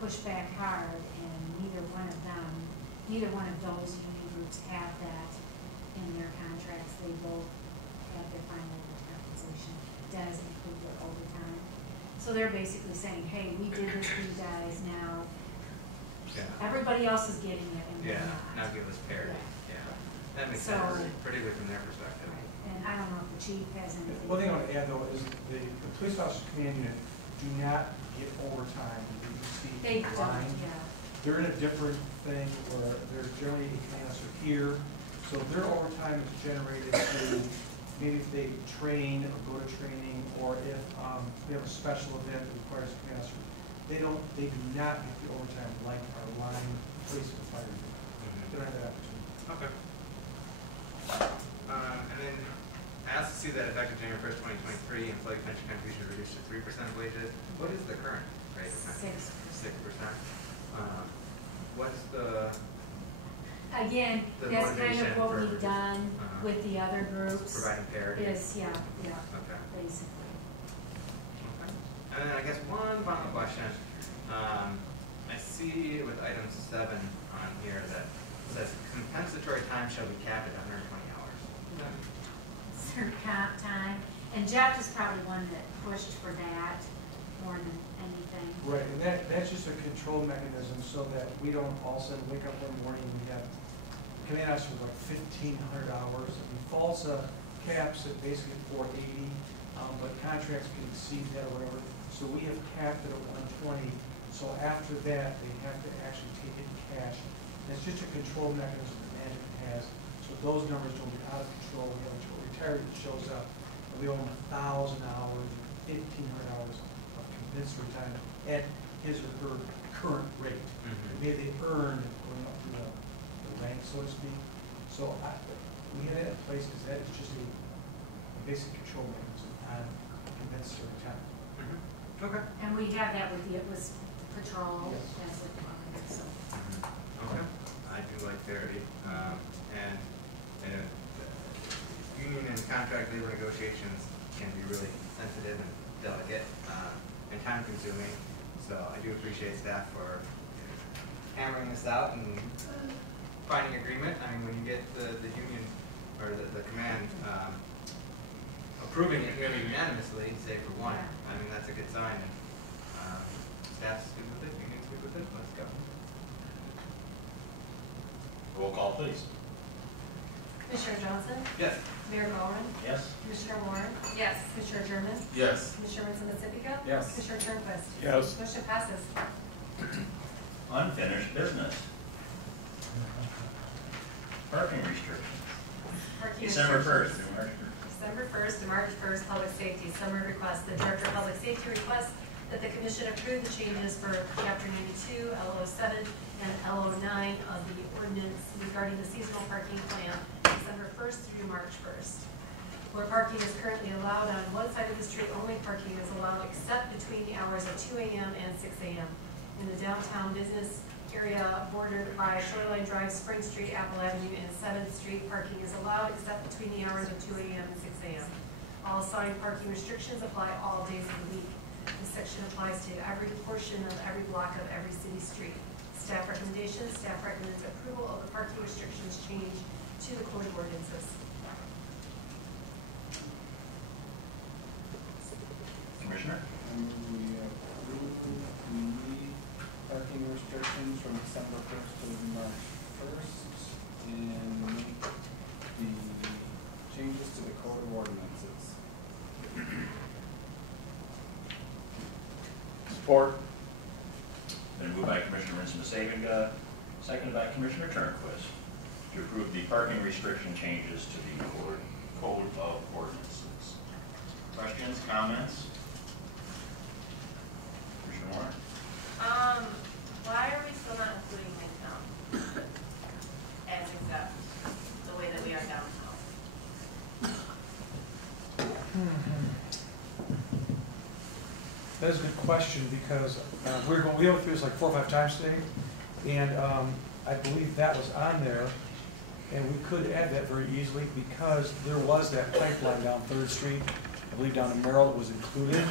pushed back hard, and neither one of those union groups have that in their contracts. They both have their final compensation does include their overtime. So they're basically saying, hey, we did this for you guys, now everybody else is getting it and we're not. Now give us parity. Yeah. That makes So, sense, particularly from their perspective. Right. And I don't know if the chief has anything. One thing I want to add though is the police officers command unit do not get overtime. They don't, line. yeah. They're in a different thing where there's generally a command officer here, so their overtime is generated through maybe if they train or go to training, or if they have a special event that requires a command officer. They do not get the overtime like our line police and fire do. They don't have that opportunity. Okay. And then I also see that effective January 1st, 2023, employee pension contribution reduced to 3% of wages. What is the current rate of contribution? 6%. What's the Again, that's kind of what we've done with the other groups. providing parity? Yeah, Okay. basically. Okay. And then I guess one final question. I see with item 7 on here that says compensatory time shall be capped at 120 hours. Certain comp time, and Jeff is probably one that pushed for that more than anything. Right, and that's just a control mechanism so that we don't all of a sudden wake up one morning and we have command officer for like 1,500 hours. I mean, FALSA caps at basically 480, but contracts can exceed that or whatever. So we have capped it at 120. So after that, they have to actually take it in cash. And it's just a control mechanism that management has. So those numbers don't get out of control. We have a retiree that shows up, and we owe them 1,000 hours, 1,500 hours of compensatory time at his or her current rate. Maybe they earned going up to the rank, so to speak. So we had that in place because that is just a basic control mechanism on compensatory time. Okay. And we have that with the patrol, Yes. as a so. Okay. I do like parity. And union and contract labor negotiations can be really sensitive and delicate and time consuming. So I do appreciate staff for hammering this out and finding agreement. I mean, when you get the union or the command approving it really unanimously, say for one, I mean, that's a good sign. And staff's good with it, union's good with it, let's go. Roll call, please. Commissioner Johnson? Yes. Mayor Gowron? Yes. Commissioner Warren? Yes. Commissioner German? Yes. Commissioner Vincent-Pacifico? Yes. Commissioner Turnquist? Yes. Motion passes. Unfinished business. Parking restrictions. Parking December restrictions. 1st through March 1st. December 1st to March 1st, public safety. Summary request. The Director of Public Safety requests that the Commission approve the changes for Chapter 92, LO7, and LO9 of the ordinance regarding the seasonal parking plan, December 1st through March 1st. Where parking is currently allowed on one side of the street, only parking is allowed except between the hours of 2 a.m. and 6 a.m. In the downtown business area bordered by Shoreline Drive, Spring Street, Apple Avenue, and 7th Street, parking is allowed except between the hours of 2 a.m. and 6 a.m. All assigned parking restrictions apply all days of the week. This section applies to every portion of every block of every city street. Staff recommendations. Staff recommends approval of the parking restrictions change to the code of ordinances. Commissioner? We approve the parking restrictions from December 1st to March 1st and make the changes to the code of ordinances. Support. Been moved by Commissioner Vincent-Pacifico, seconded by Commissioner Turnquist to approve the parking restriction changes to the code Code of Ordinances. Questions, comments? Commissioner Moore? Why are we still not including Midtown as exempt, the way that we are downtown? That is a good question, because we went through this like 4 or 5 times today, and I believe that was on there, and we could add that very easily, because there was that pipeline down 3rd Street, I believe down in Merrill, that was included.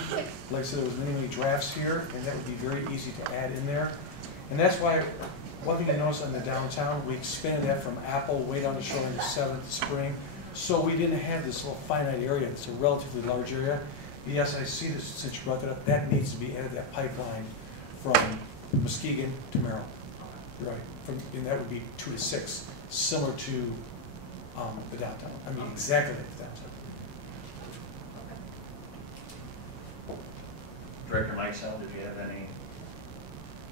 Like I said, there was many drafts here, and that would be very easy to add in there. And that's why, one thing I noticed on the downtown, we expanded that from Apple way down the shoreline to 7th Spring, so we didn't have this little finite area. It's a relatively large area. Yes, I see this, since you brought that up, that needs to be added, that pipeline from Muskegon to Merrill. Right, and that would be 2 to 6, similar to the downtown. I mean, exactly like the downtown. Director Meixell, did you have any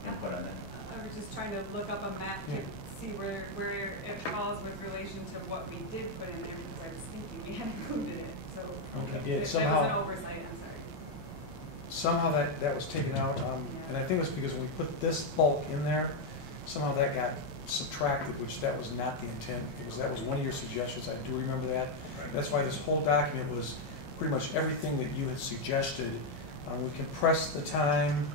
input on that? I was just trying to look up a map to see where it falls with relation to what we did put in there, because I was thinking we had included it, so. Okay. That Somehow, was an oversight, I'm sorry. somehow that was taken out, and I think it was because when we put this bulk in there, somehow that got subtracted, which that was not the intent, because that was one of your suggestions. I do remember that. That's why this whole document was pretty much everything that you had suggested. We compressed the time.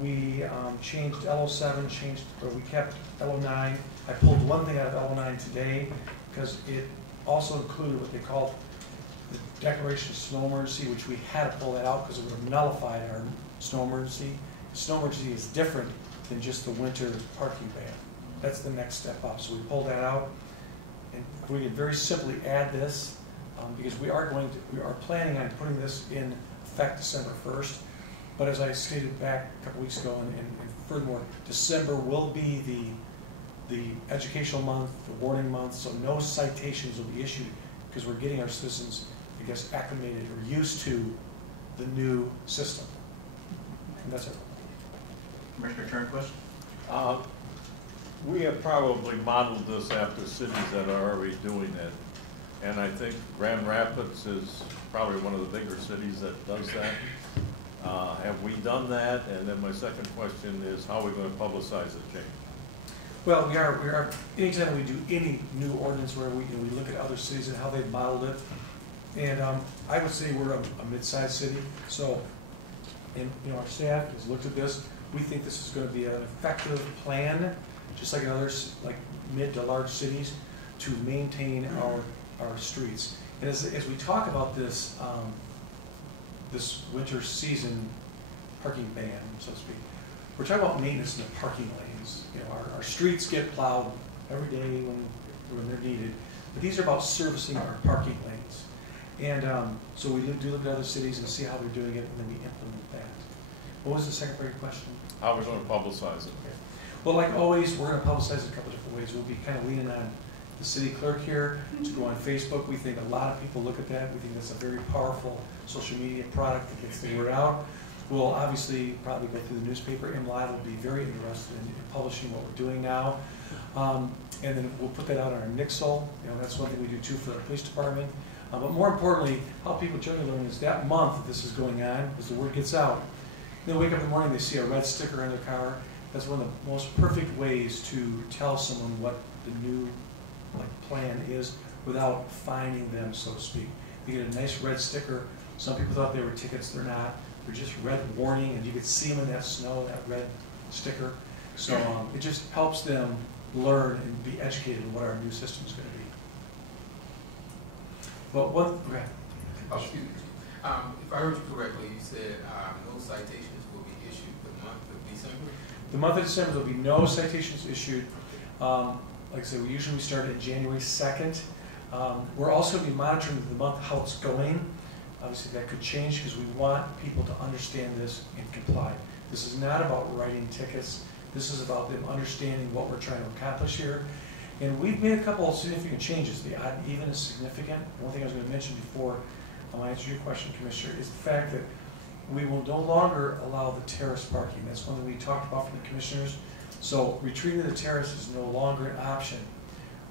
We changed LO7, we kept LO9. I pulled one thing out of LO9 today because it also included what they called the declaration of snow emergency, which we had to pull that out because it would have nullified our snow emergency. Snow emergency is different than just the winter parking ban. That's the next step up. So we pulled that out, and we can very simply add this because we are planning on putting this in effect December 1st. But as I stated back a couple weeks ago, and furthermore, December will be the educational month, the warning month, so no citations will be issued because we're getting our citizens, I guess, acclimated or used to the new system. And that's it. Commissioner Turnquist? We have probably modeled this after cities that are already doing it. And I think Grand Rapids is probably one of the bigger cities that does that. Have we done that? And then my second question is, how are we going to publicize the change? Well, we are. Anytime we do any new ordinance where we look at other cities and how they've modeled it, and I would say we're a mid-sized city. So, and our staff has looked at this. We think this is going to be an effective plan, just like in others, like mid to large cities, to maintain our streets. And as we talk about this. This winter season parking ban, so to speak. We're talking about maintenance in the parking lanes. Our streets get plowed every day when they're needed, but these are about servicing our parking lanes. And so we do look at other cities and see how they're doing it, and then we implement that. What was the second part of your question? How are we going to publicize it? Okay. Well, like always, we're going to publicize it a couple different ways. We'll be kind of leaning on the city clerk here to go on Facebook. We think a lot of people look at that. We think that's a very powerful social media product that gets the word out. We'll obviously probably go through the newspaper. MLive will be very interested in publishing what we're doing now. And then we'll put that out on our Nixle. That's one thing we do too for the police department. But more importantly, how people generally learn is that month that this is going on, as the word gets out, they wake up in the morning, they see a red sticker on their car. That's one of the most perfect ways to tell someone what the new plan is without fining them, so to speak. You get a nice red sticker. Some people thought they were tickets. They're not. They're just red warning, and you can see them in that snow, that red sticker. So it just helps them learn and be educated in what our new system is going to be. Well, okay. Excuse me. If I heard you correctly, you said no citations will be issued the month of December? The month of December, there'll be no citations issued. Like I said, we usually start at January 2nd. We're also going to be monitoring the month how it's going. Obviously, that could change because we want people to understand this and comply. This is not about writing tickets. This is about them understanding what we're trying to accomplish here. And we've made a couple of significant changes. The odd and even is significant. One thing I was going to mention before I answer your question, Commissioner, is the fact that we will no longer allow the terrace parking. That's one that we talked about from the commissioners. So retreating to the terrace is no longer an option.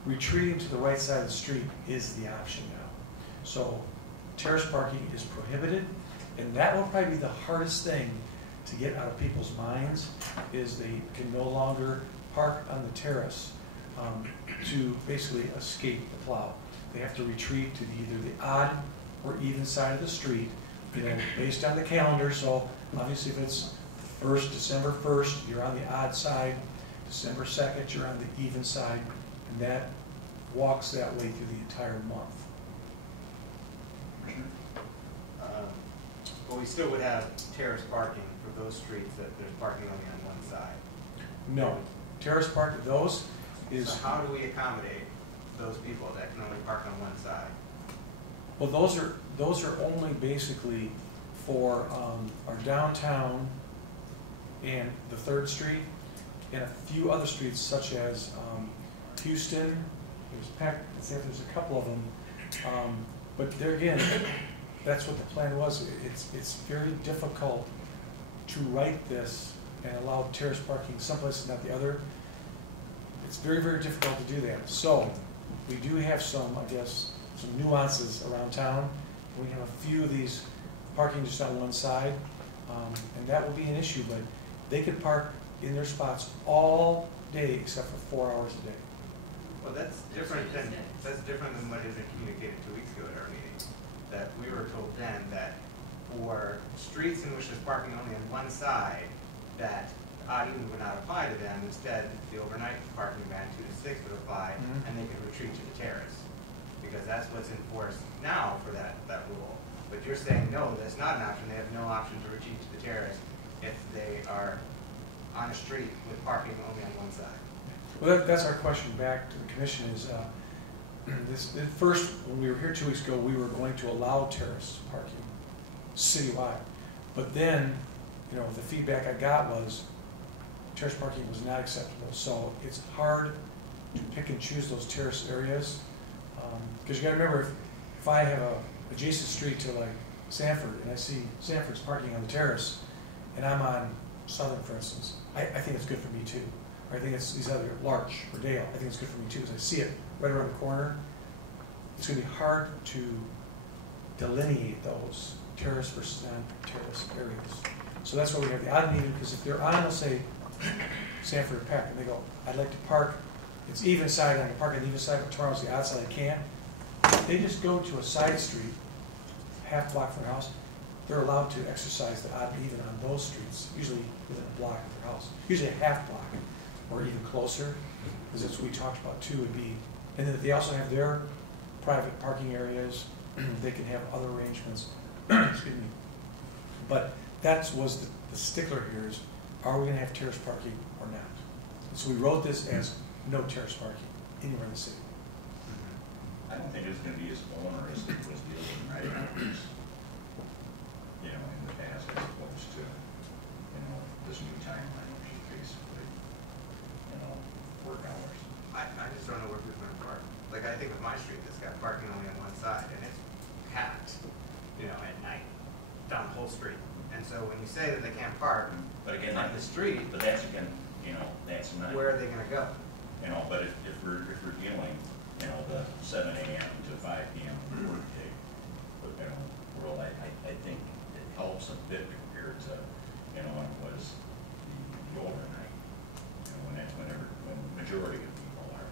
Retreating to the right side of the street is the option now. So terrace parking is prohibited, and that will probably be the hardest thing to get out of people's minds, is they can no longer park on the terrace to basically escape the plow. They have to retreat to either the odd or even side of the street, you know, based on the calendar. So obviously if it's December 1st, you're on the odd side. December 2nd, you're on the even side. And that walks that way through the entire month. But we still would have terrace parking for those streets that there's parking only on one side. No, terrace park, those is... So how do we accommodate those people that can only park on one side? Well, those are only basically for our downtown and the 3rd Street and a few other streets such as Houston. There's Peck. There's a couple of them, but there again, that's what the plan was. It's very difficult to write this and allow terrace parking someplace, not the other. It's very, very difficult to do that. So we do have some, I guess, some nuances around town. We have a few of these parking just on one side, and that will be an issue, but they could park in their spots all day except for 4 hours a day. Well, that's different than what had been communicated 2 weeks ago at our meeting. That we were told then that for streets in which there's parking only on one side, that odd even would not apply to them. Instead, the overnight parking ban 2 to 6 would apply, and they could retreat to the terrace, because that's what's enforced now for that rule. But you're saying no, that's not an option. They have no option to retreat to the terrace if they are on a street with parking only on one side. Well, that's our question back to the commission is, at first, when we were here 2 weeks ago, we were going to allow terrace parking citywide. But then, you know, the feedback I got was terrace parking was not acceptable. So it's hard to pick and choose those terrace areas. Because you gotta remember, if I have a adjacent street to like Sanford and I see Sanford's parking on the terrace and I'm on Southern, for instance, I think it's good for me too. Or I think it's these other Larch or Dale, I think it's good for me too because I see it right around the corner. It's gonna be hard to delineate those terrace versus non-terrace areas. So that's why we have the odd meeting, because if they're on, let's say, Sanford or Peck, and they go, I'd like to park, it's even side, I can park on the even side, but tomorrow's the odd side, I can't. They just go to a side street, half block from their house, they're allowed to exercise the odd and even on those streets, usually within a block of their house, usually a half block, or even closer, because that's what we talked about too, would be, and then they also have their private parking areas, they can have other arrangements, excuse me. But that was the stickler here is, are we gonna have terrace parking or not? And so we wrote this as no terrace parking anywhere in the city. I don't think it's going to be as onerous as it was dealing right hours, you know, in the past, as opposed to, you know, this new timeline, which is basically, you know, work hours. I just don't know where people are going to park. Like, I think of my street that's got parking only on one side, and it's packed, you know, at night, down the whole street. And so when you say that they can't park But again, on the street, but that's again, you know, that's not. where are they going to go? You know, but if we're dealing, you know, the 7 a.m. to 5 p.m. workday, you know, world, I think it helps a bit compared to, you know, when it was the overnight. You know, when the majority of people are,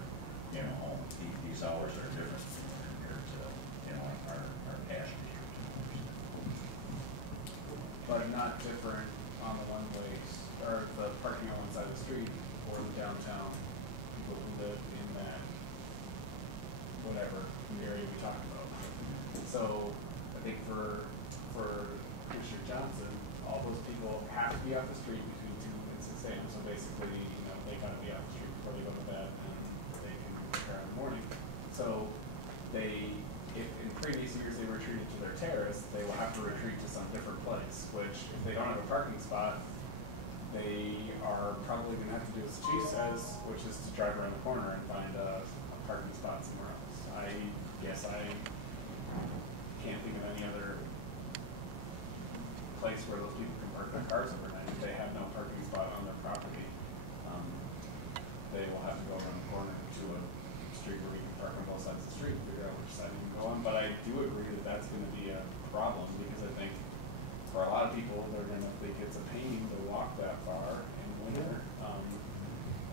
you know, home. These hours are different compared to, you know, our past years. But not different on the one-ways, or the parking on one side of the street, or the downtown people who live in that, whatever, area we talked about. So, I think for Commissioner Johnson, all those people have to be off the street between 2 and 6 a.m. So basically, you know, they gotta be off the street before they go to bed, and they can repair in the morning. So, if in previous years they retreated to their terrace, they will have to retreat to some different place, which if they don't have a parking spot, they are probably gonna have to do as the chief says, which is to drive around the corner and find a parking spot somewhere else. I guess I can't think of any other place where those people can park their cars overnight. If they have no parking spot on their property, they will have to go around the corner to a the street where we can park on both sides of the street and figure out which side we can go on. But I do agree that that's gonna be a problem, because I think for a lot of people, they're gonna think it's a pain to walk that far in winter.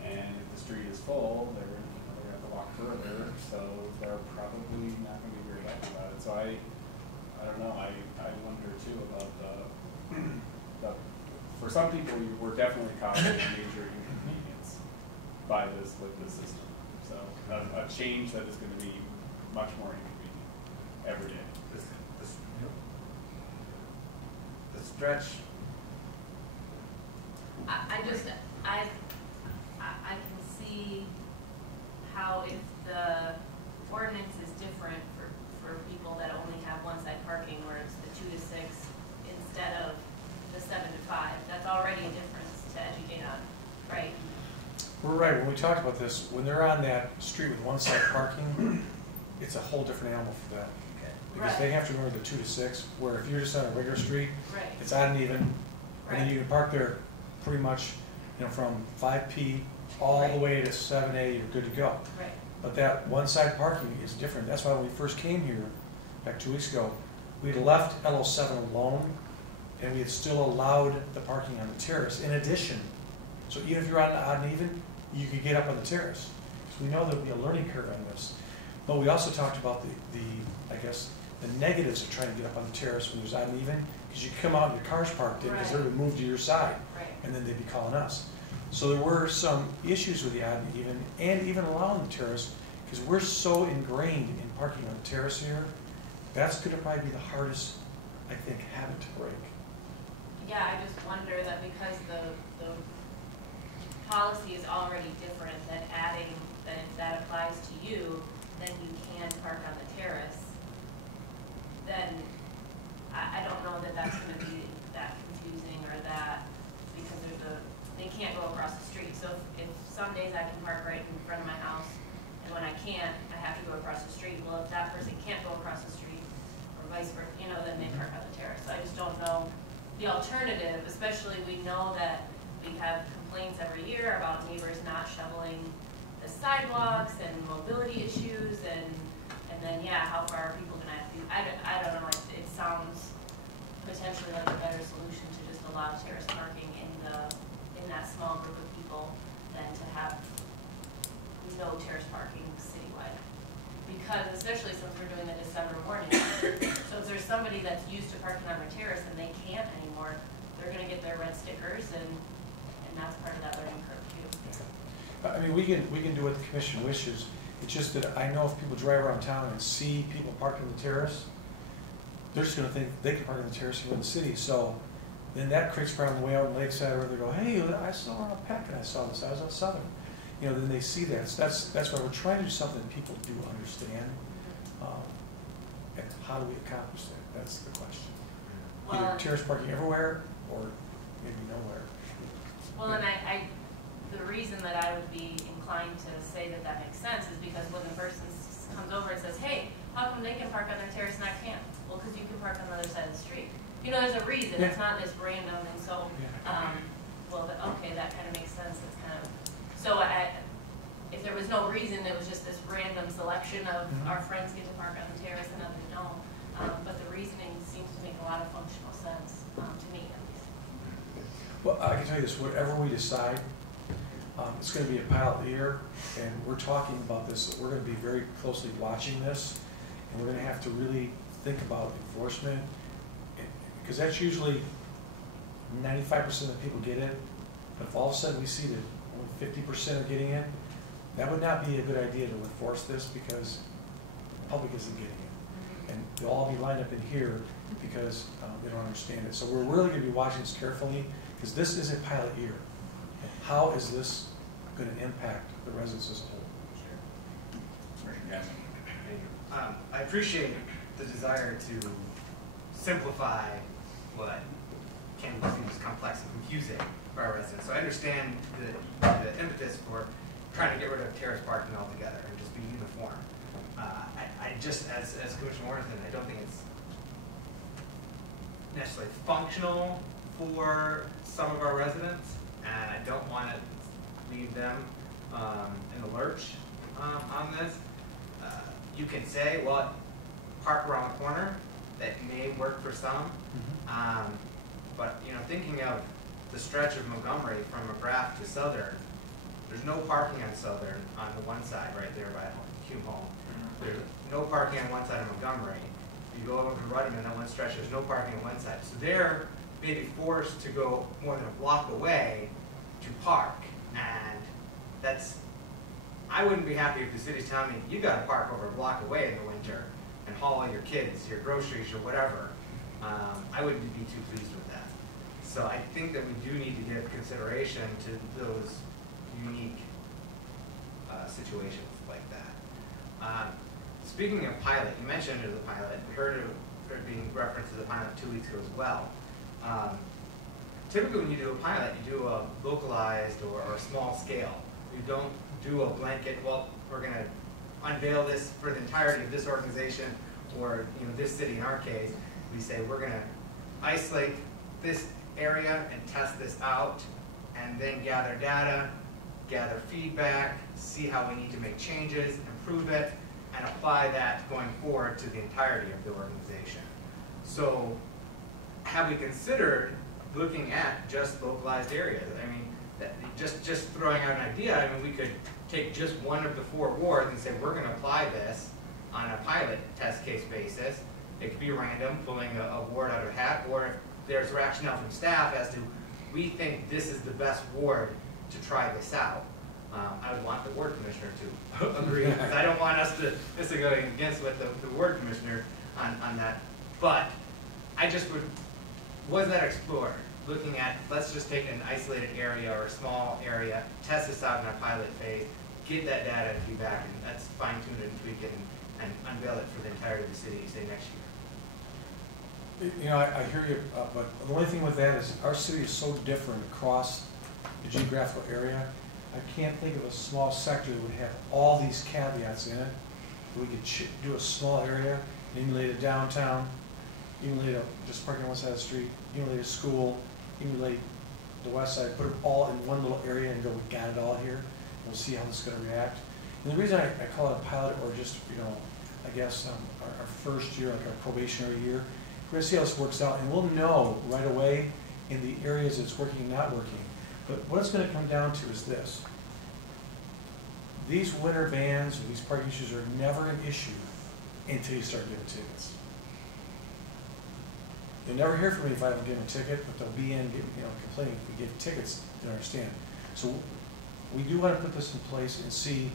And if the street is full, they're gonna have to walk further, so they're probably not gonna be very happy about it. So I don't know, I wonder too about for some people, we're definitely causing a major inconvenience by this with this system. So a change that is going to be much more inconvenient every day. The stretch. I can see how if the ordinance is different for people that only have one side parking, where it's the 2 to 6 instead of the 7 to 5, that's already a difference to educate on, right? We're right, when we talked about this, when they're on that street with one side parking, it's a whole different animal for them. Because they have to remember the 2 to 6, where if you're just on a regular street, it's odd and even, and then you can park there pretty much, from 5P all the way to 7A, you're good to go. Right. But that one side parking is different. That's why when we first came here, back 2 weeks ago, we had left LO7 alone, and we had still allowed the parking on the terrace in addition. So even if you're on odd and even, you could get up on the terrace. So we know there'll be a learning curve on this. But we also talked about I guess, the negatives of trying to get up on the terrace when there's odd and even, because you come out and your car's parked in, because they're going to move to your side, and then they'd be calling us. So there were some issues with the odd and even allowing the terrace, because we're so ingrained in parking on the terrace here. That's going to probably be the hardest, I think, habit to break. Yeah, I just wonder that because the policy is already different, that adding that if that applies to you, then you can park on the terrace, then I don't know that that's going to be that confusing or that, because they can't go across the street. So if some days I can park right in front of my house, and when I can't, I have to go across the street. Well, if that person can't go across the street, or vice versa, then they park on the terrace. So I just don't know the alternative, especially we know that we have complaints every year about neighbors not shoveling the sidewalks and mobility issues, and then, how far are people going to have to, I don't know, it sounds potentially like a better solution to just allow terrace parking in that small group of people than to have no terrace parking citywide. Because, especially since we're doing the December warning, so if there's somebody that's used to parking on their terrace and they can't anymore, they're going to get their red stickers, and that's part of that learning curve too. I mean, we can do what the commission wishes. It's just that I know if people drive around town and see people parking on the terrace, they're just going to think they can park on the terrace here in the city. So then that creates a problem on the way out in Lakeside, where they go, hey, I saw on Peck and I saw this, I was on Southern. Then they see that. So that's why we're trying to do something people do understand. And how do we accomplish that? That's the question. Either terrace parking everywhere, or maybe nowhere. Well, and the reason that I would be inclined to say that makes sense is because when the person comes over and says, hey, how come they can park on their terrace and I can't? Well, because you can park on the other side of the street. There's a reason. It's not this random, and so, okay, that kind of makes sense. It's kind of, so if there was no reason, it was just this random selection of our friends get to park on the terrace and others don't. But the reasoning seems to make a lot of functional sense, to me at least. Well, I can tell you this, whatever we decide, it's going to be a pilot year, and we're talking about this. We're going to be very closely watching this, and we're going to have to really think about enforcement, because that's usually 95% of people get it. But if all of a sudden we see that only 50% are getting it, that would not be a good idea to enforce this, because the public isn't getting it. And they'll all be lined up in here because they don't understand it. So we're really going to be watching this carefully, because this is a pilot year. And how is this going to impact the residents as a whole? I appreciate the desire to simplify what can seem complex and confusing for our residents. So I understand the impetus for trying to get rid of terrace parking altogether and just be uniform. I just, as Commissioner Warrington, I don't think it's necessarily functional for some of our residents, and I don't want to leave them in the lurch on on this. You can say, well, park around the corner, that may work for some. But, you know, thinking of the stretch of Montgomery from McGrath to Southern, there's no parking on Southern on the one side right there by Hume Home. There's no parking on one side of Montgomery. You go over to Ruddyman, that one stretch, there's no parking on one side. So they're maybe forced to go more than a block away to park. And that's, I wouldn't be happy if the city's telling me, you gotta park over a block away in the winter and haul your kids, your groceries, or whatever. I wouldn't be too pleased with that. So I think that we do need to give consideration to those unique situations like that. Speaking of pilot, you mentioned it as a pilot. We heard it being referenced as a pilot 2 weeks ago as well. Typically when you do a pilot, you do a localized or a small scale. You don't do a blanket, well, we're going to unveil this for the entirety of this organization or this city in our case. We say we're going to isolate this area and test this out and then gather data, gather feedback, see how we need to make changes, improve it, and apply that going forward to the entirety of the organization. So have we considered looking at just localized areas? I mean, just throwing out an idea, I mean, we could take just one of the 4 wards and say we're going to apply this on a pilot test case basis. It could be random, pulling a ward out of a hat, or if there's rationale from staff as to, we think this is the best ward to try this out. I would want the ward commissioner to agree, because I don't want us to go against what the ward commissioner on that. But I just would, was that explored? Looking at, let's just take an isolated area or a small area, test this out in our pilot phase, get that data and feedback, and let's fine tune it and tweak it and unveil it for the entirety of the city, say next year. I hear you, but the only thing with that is our city is so different across the geographical area. I can't think of a small sector that would have all these caveats in it. We could do a small area, emulate a downtown, emulate just parking on one side of the street, emulate a school, emulate the west side, put it all in one little area and go, we got it all here. We'll see how this is going to react. And the reason I call it a pilot, or just, I guess our first year, like our probationary year, we're going to see how this works out, and we'll know right away in the areas it's working and not working. But what it's going to come down to is this. These winter bans or these parking issues are never an issue until you start giving tickets. You'll never hear from me if I don't give them a ticket, but they'll be in, complaining if we give tickets, they understand. So we do want to put this in place and see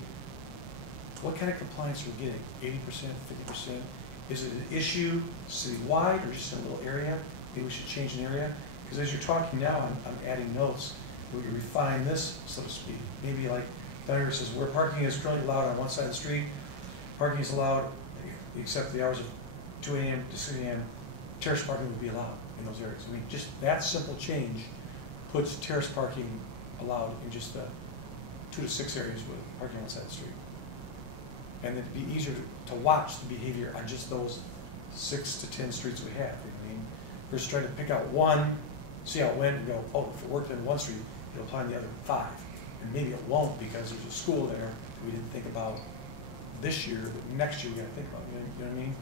what kind of compliance we're getting, 80%, 50%. Is it an issue citywide or just in a little area? Maybe we should change an area. Because as you're talking now, I'm adding notes. We refine this, so to speak. Maybe like Benner says, where parking is currently allowed on one side of the street, parking is allowed except the hours of 2 a.m. to 6 a.m. Terrace parking would be allowed in those areas. I mean, just that simple change puts terrace parking allowed in just the 2 to 6 areas with parking on one side of the street. And it'd be easier to watch the behavior on just those 6 to 10 streets we have. I mean, we're just trying to pick out one, see how it went, and go, oh, if it worked in one street, it'll apply in the other 5. And maybe it won't because there's a school there we didn't think about this year, but next year we got to think about it. You know what I mean?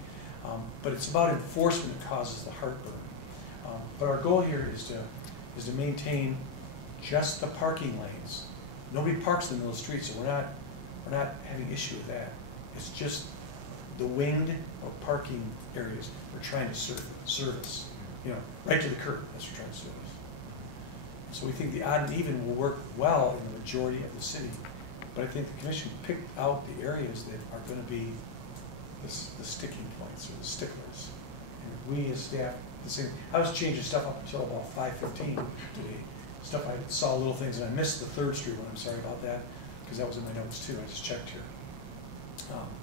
But it's about enforcement that causes the heartburn. But our goal here is to maintain just the parking lanes. Nobody parks in the middle of the street, so we're not having issue with that. It's just the winged or parking areas we're trying to service. Right to the curb. That's what we're trying to service. So we think the odd and even will work well in the majority of the city. But I think the commission picked out the areas that are going to be the sticking points or the sticklers. And we as staff, the same. I was changing stuff up until about 5:15 today. Stuff I saw little things, and I missed the 3rd Street one. I'm sorry about that because that was in my notes too. I just checked here.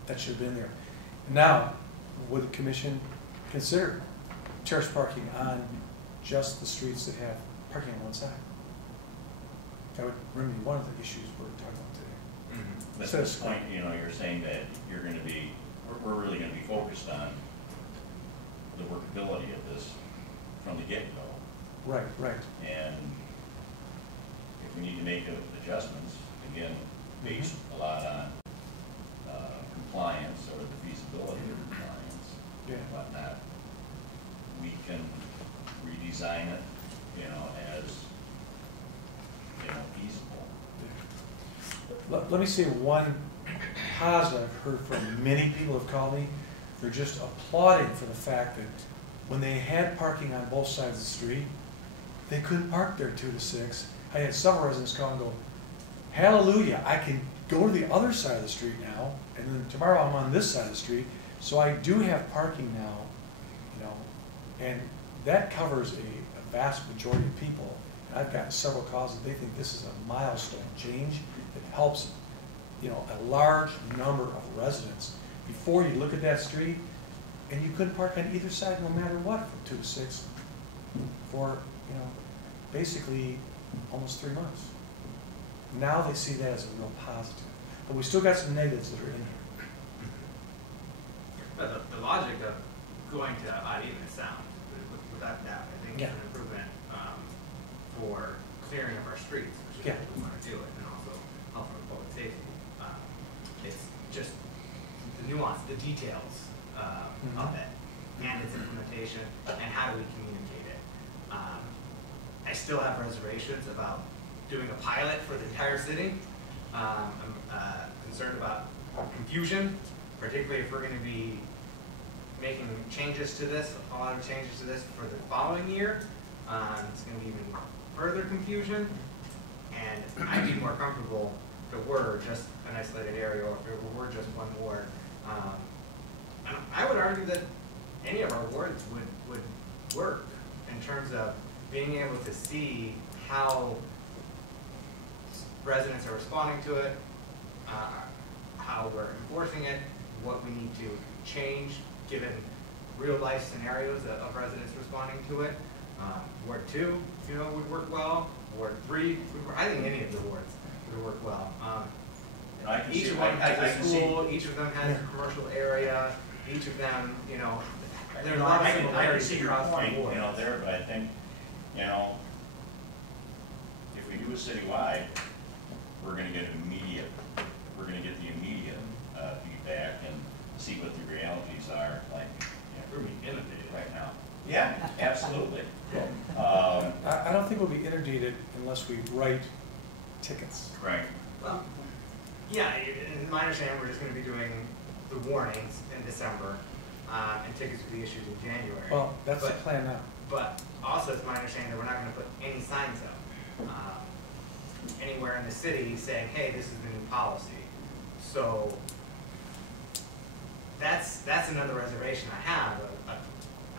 That should have been there. Now, would the commission consider terrace parking on just the streets that have parking on one side? That would remedy one of the issues we're talking about today. But at this point, you're saying that you're going to be, we're really going to be focused on the workability of this from the get-go. Right. And if we need to make adjustments, again, based a lot on design it, you know, as, you know, feasible. Let me say one positive I've heard from many people who have called me. They're just applauding for the fact that when they had parking on both sides of the street, they couldn't park there 2 to 6. I had several residents call and go, hallelujah, I can go to the other side of the street now, and then tomorrow I'm on this side of the street, so I do have parking now, you know, and that covers a vast majority of people. And I've gotten several calls that they think this is a milestone change that helps, you know, a large number of residents. Before, you look at that street, and you couldn't park on either side no matter what from 2 to 6 for, you know, basically almost 3 months. Now they see that as a real positive. But we still got some negatives that are in here. But the logic of going to odd even is sound, without doubt. I think it's an improvement for clearing of our streets, which is what we want to do it, and also helping with public safety. It's just the nuance, the details of it, and its implementation, and how do we communicate it. I still have reservations about doing a pilot for the entire city. I'm concerned about confusion, particularly if we're going to be making changes to this, a lot of changes to this for the following year. It's going to be even further confusion, and I'd be more comfortable if it were just an isolated area, or if it were just one ward. And I would argue that any of our wards would work in terms of being able to see how residents are responding to it, how we're enforcing it, what we need to change given real life scenarios of residents responding to it. Ward 2, you know, would work well. Ward 3, I think any of the wards would work well. Each of them has a school, each of them has a commercial area, each of them, you know, there's a lot of similarities across the board. You know, there, but I think, you know, if we do a citywide, we're going to get the immediate feedback and see what the realities are. Like, you know, we're being inundated right now. Yeah, absolutely. I don't think we'll be inundated unless we write tickets. Right. Well, yeah, in my understanding, we're just going to be doing the warnings in December, and tickets will be issued in January. Well, that's the plan now. But also, it's my understanding that we're not going to put any signs up anywhere in the city saying, hey, this is the new policy. So that's another reservation I have.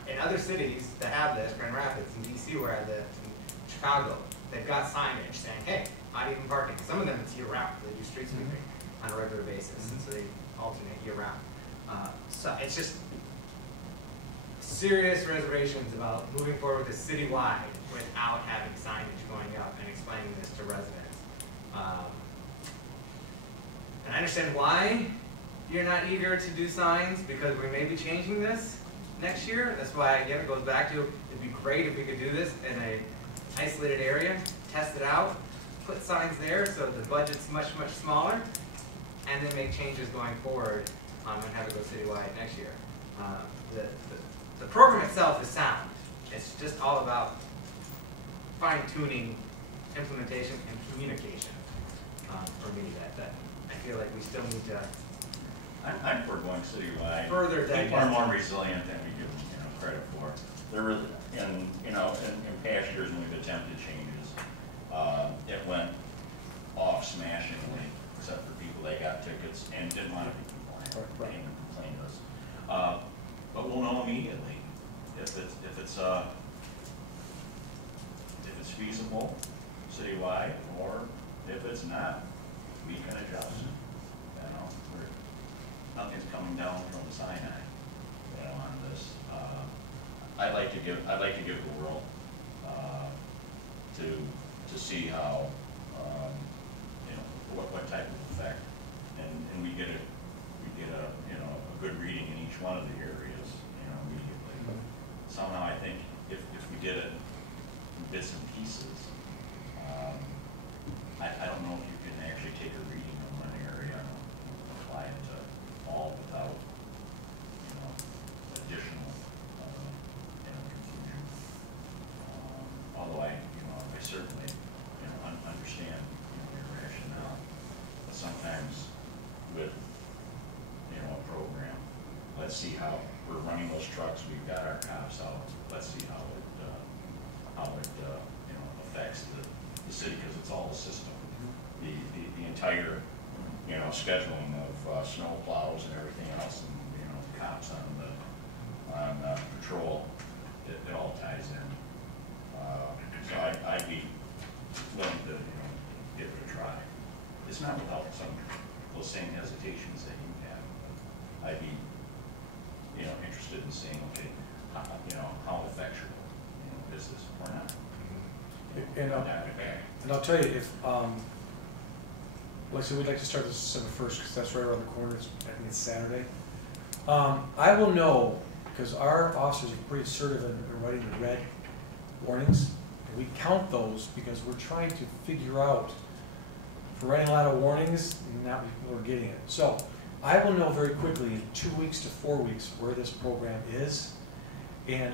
In other cities that have this, Grand Rapids and DC where I live, in Chicago, they've got signage saying, hey, not even parking. Some of them it's year round. They do street sweeping on a regular basis, and so they alternate year round. So it's just serious reservations about moving forward with this citywide without having signage going up and explaining this to residents. And I understand why you're not eager to do signs, because we may be changing this next year. That's why, again, it goes back to, it'd be great if we could do this in a isolated area, test it out, put signs there so the budget's much, much smaller, and then make changes going forward and have it go citywide next year. The program itself is sound. It's just all about fine-tuning implementation and communication for me. That I feel like we still need to. I'm for going citywide. Further people are more resilient than we give them, credit for. They're really, in past years when we've attempted changes, it went off smashingly, except for people that got tickets and didn't want to be complained to us. But we'll know immediately if it's feasible citywide, or if it's not, we can adjust. Nothing's coming down from the Sinai, on this. I'd like to give the world to see how what type of effect, and we get a good reading in each one of the areas immediately. But somehow I think if we did it in bits and pieces, I don't know if you can actually take a reading of one area and apply it to all without additional confusion. let's see how, we're running those trucks, we've got our cops out, let's see how it you know, affects the city, because it's all a system. The entire, you know, scheduling of snow plows and everything else, and, you know, the cops on patrol, it all ties in. So I'd be willing to, you know, give it a try. It's not without some of those same hesitations that you have. But I'd be, you know, interested in seeing, okay, how, you know, how effectual, you know, is this or not. And I'll tell you, if like I said, we'd like to start this December 1st because that's right around the corner. I think it's Saturday. I will know, because our officers are pretty assertive in writing the red warnings. And we count those because we're trying to figure out, if we're writing a lot of warnings, not many people are getting it. So I will know very quickly in 2 weeks to 4 weeks where this program is. And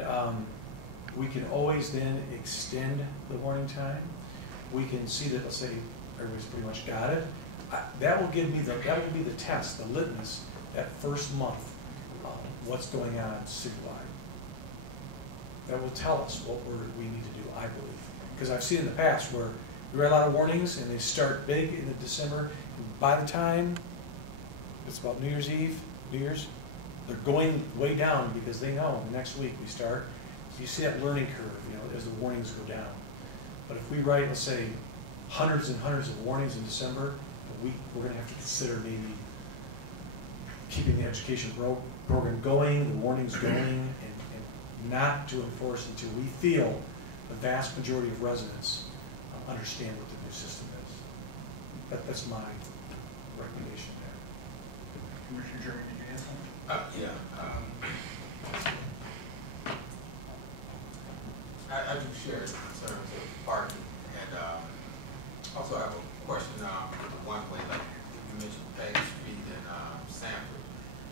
we can always then extend the warning time. We can see that, let's say, everybody's pretty much got it. That will give me that will be the test, the litmus, that first month, what's going on citywide. That will tell us what we need to do, I believe. Because I've seen in the past where we write a lot of warnings and they start big in December, and by the time it's about New Year's Eve, they're going way down because they know the next week we start. So you see that learning curve, you know, as the warnings go down. But if we write, let's say, hundreds and hundreds of warnings in December, we're going to have to consider maybe keeping the education program going, the warnings going, and not to enforce until we feel the vast majority of residents understand what the new system is. That's my recommendation there. Commissioner Jeremy, did you have something? Yeah. I do share the concerns of parking, and also I have a question for the one-way, like you mentioned Peg Street and Sanford.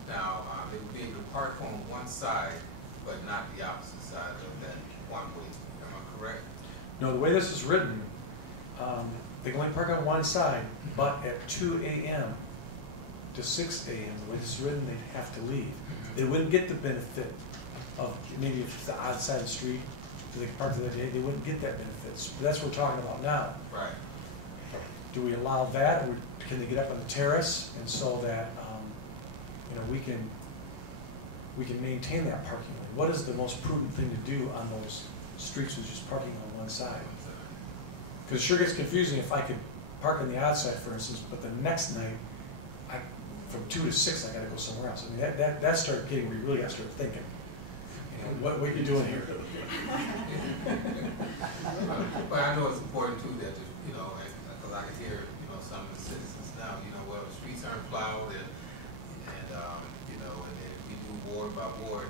Now, they would be able to park on one side, but not the opposite side of that one-way. Am I correct? No, the way this is written, they can only park on one side, but at 2 a.m. to 6 a.m., the way this is written, they'd have to leave. They wouldn't get the benefit of, maybe if it's the odd side of the street, so they park there that day, they wouldn't get that benefit. But that's what we're talking about now. Right. Do we allow that, or can they get up on the terrace, and so that you know, we can maintain that parking lane? What is the most prudent thing to do on those streets with just parking on one side? Because it sure gets confusing if I could park on the outside, for instance, but the next night, from 2 to 6, I got to go somewhere else. I mean, that started getting where you really got to start thinking, you know, what are you doing here? But I know it's important too that, you know, because I can hear, you know, some of the citizens now, you know, well, the streets aren't plowed, and you know, and if we do ward by ward,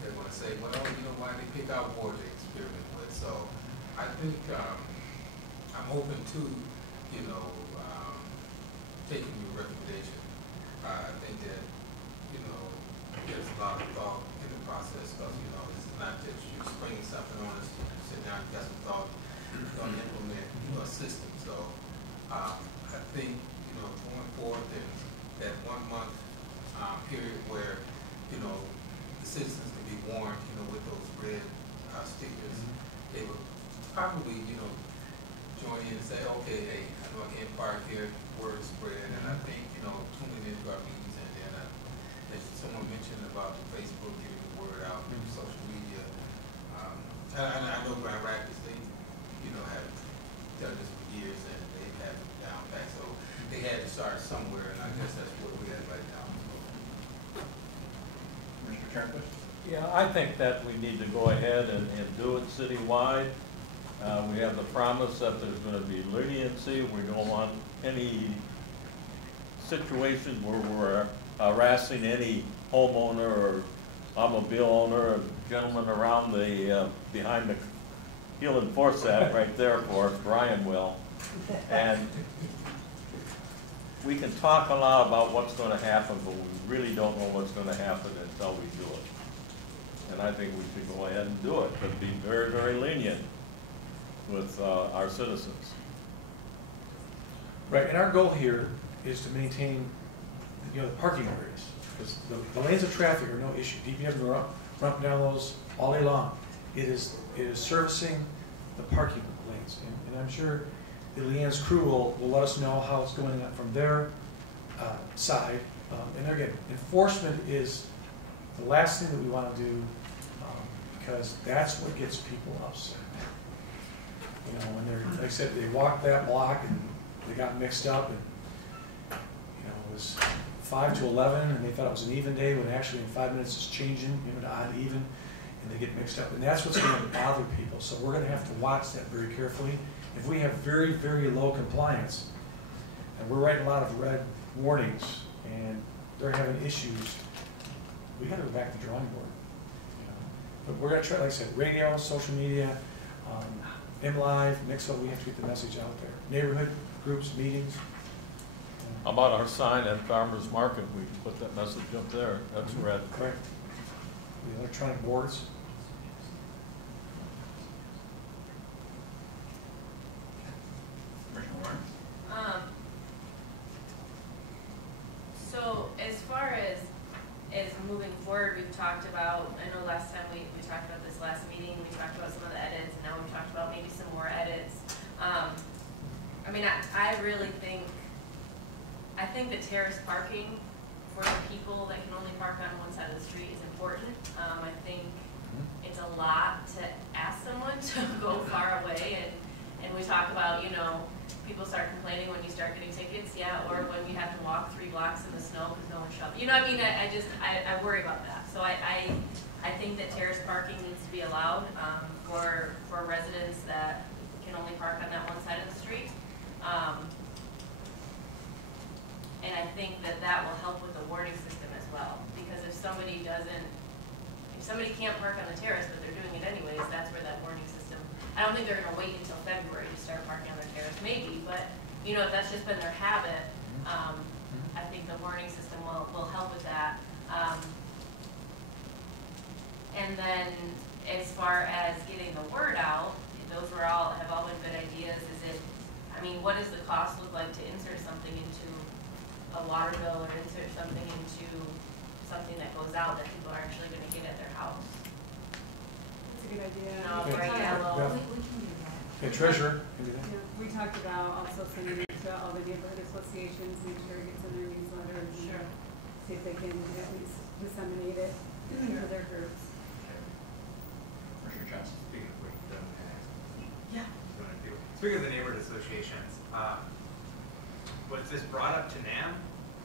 they want to say, well, you know, why they pick out ward to experiment with. So I think I'm open to, you know, taking your recommendation. I think that, you know, there's a lot of thought in the process, because, you know, this is not just you springing something on us, you sit down, you got some thought, you're going to implement a system. So I think, you know, going forward, there's that 1 month period where, you know, the citizens can be warned, you know, with those red stickers. They would probably, you know, join in and say, okay, hey, I know I can't park here, word spread, and I think, you know, tuning into our meetings, and then as someone mentioned about Facebook, getting the word out through social media. I know Grand Rapids, they, you know, have done this for years, and they've had it down back, so they had to start somewhere, and I guess that's where we're at right now. Mr. Turnquist? Yeah, I think that we need to go ahead and do it citywide. We have the promise that there's going to be leniency. We don't want any situations where we're harassing any homeowner or automobile owner or gentleman around the behind the, he'll enforce that right there for us, Brian will. And we can talk a lot about what's going to happen, but we really don't know what's going to happen until we do it. And I think we should go ahead and do it, but be very, very lenient with our citizens. Right, and our goal here is to maintain the parking areas. Because the lanes of traffic are no issue. DPW can run up and down those all day long. It is servicing the parking lanes. And I'm sure the Leanne's crew will let us know how it's going on from their side. And again, enforcement is the last thing that we want to do because that's what gets people upset. You know, when they're, like I said, they walked that block and they got mixed up and, you know, it was 5 to 11 and they thought it was an even day when actually in 5 minutes it's changing, you know, to odd even, and they get mixed up. And that's what's going to bother people. So we're going to have to watch that very carefully. If we have very, very low compliance, and we're writing a lot of red warnings, and they're having issues, we got to go back to the drawing board. You know? But we're going to try, like I said, radio, social media, MLive, Mixo, we have to get the message out there. Neighborhood groups, meetings. How about our sign at Farmers Market? We can put that message up there. That's red. Correct. The electronic boards. So as far as moving forward, we've talked about, I know last time we talked about this last meeting, we talked about some of the edits, and now we've talked about maybe some more edits. I mean, I really think, the terrace parking for the people that can only park on one side of the street is important. I think it's a lot to ask someone to go far away, and we talk about, you know, people start complaining when you start getting tickets, yeah, or when we have to walk 3 blocks in the snow because no one shoveled. You know what I mean? I worry about that. So I think that terrace parking needs to be allowed for residents that can only park on that one side of the street. And I think that will help with the warning system as well. Because if somebody can't park on the terrace but they're doing it anyways, that's where that warning system. I don't think they're going to wait until February to start parking on their terrace, maybe, but you know, if that's just been their habit, I think the warning system will help with that. And then as far as getting the word out, those have all been good ideas. What does the cost look like to insert something into a water bill or insert something into something that goes out that people are actually going to get at their house? That's a good idea. No, right now, We can do that. The treasurer can do that. Yeah, we talked about also sending it to all the neighborhood associations, make sure it gets in their newsletter, and see if they can at least disseminate it to their groups. Commissioner Johnson, speaking of which, Yeah. Speaking of the neighborhood associations, was this brought up to NAM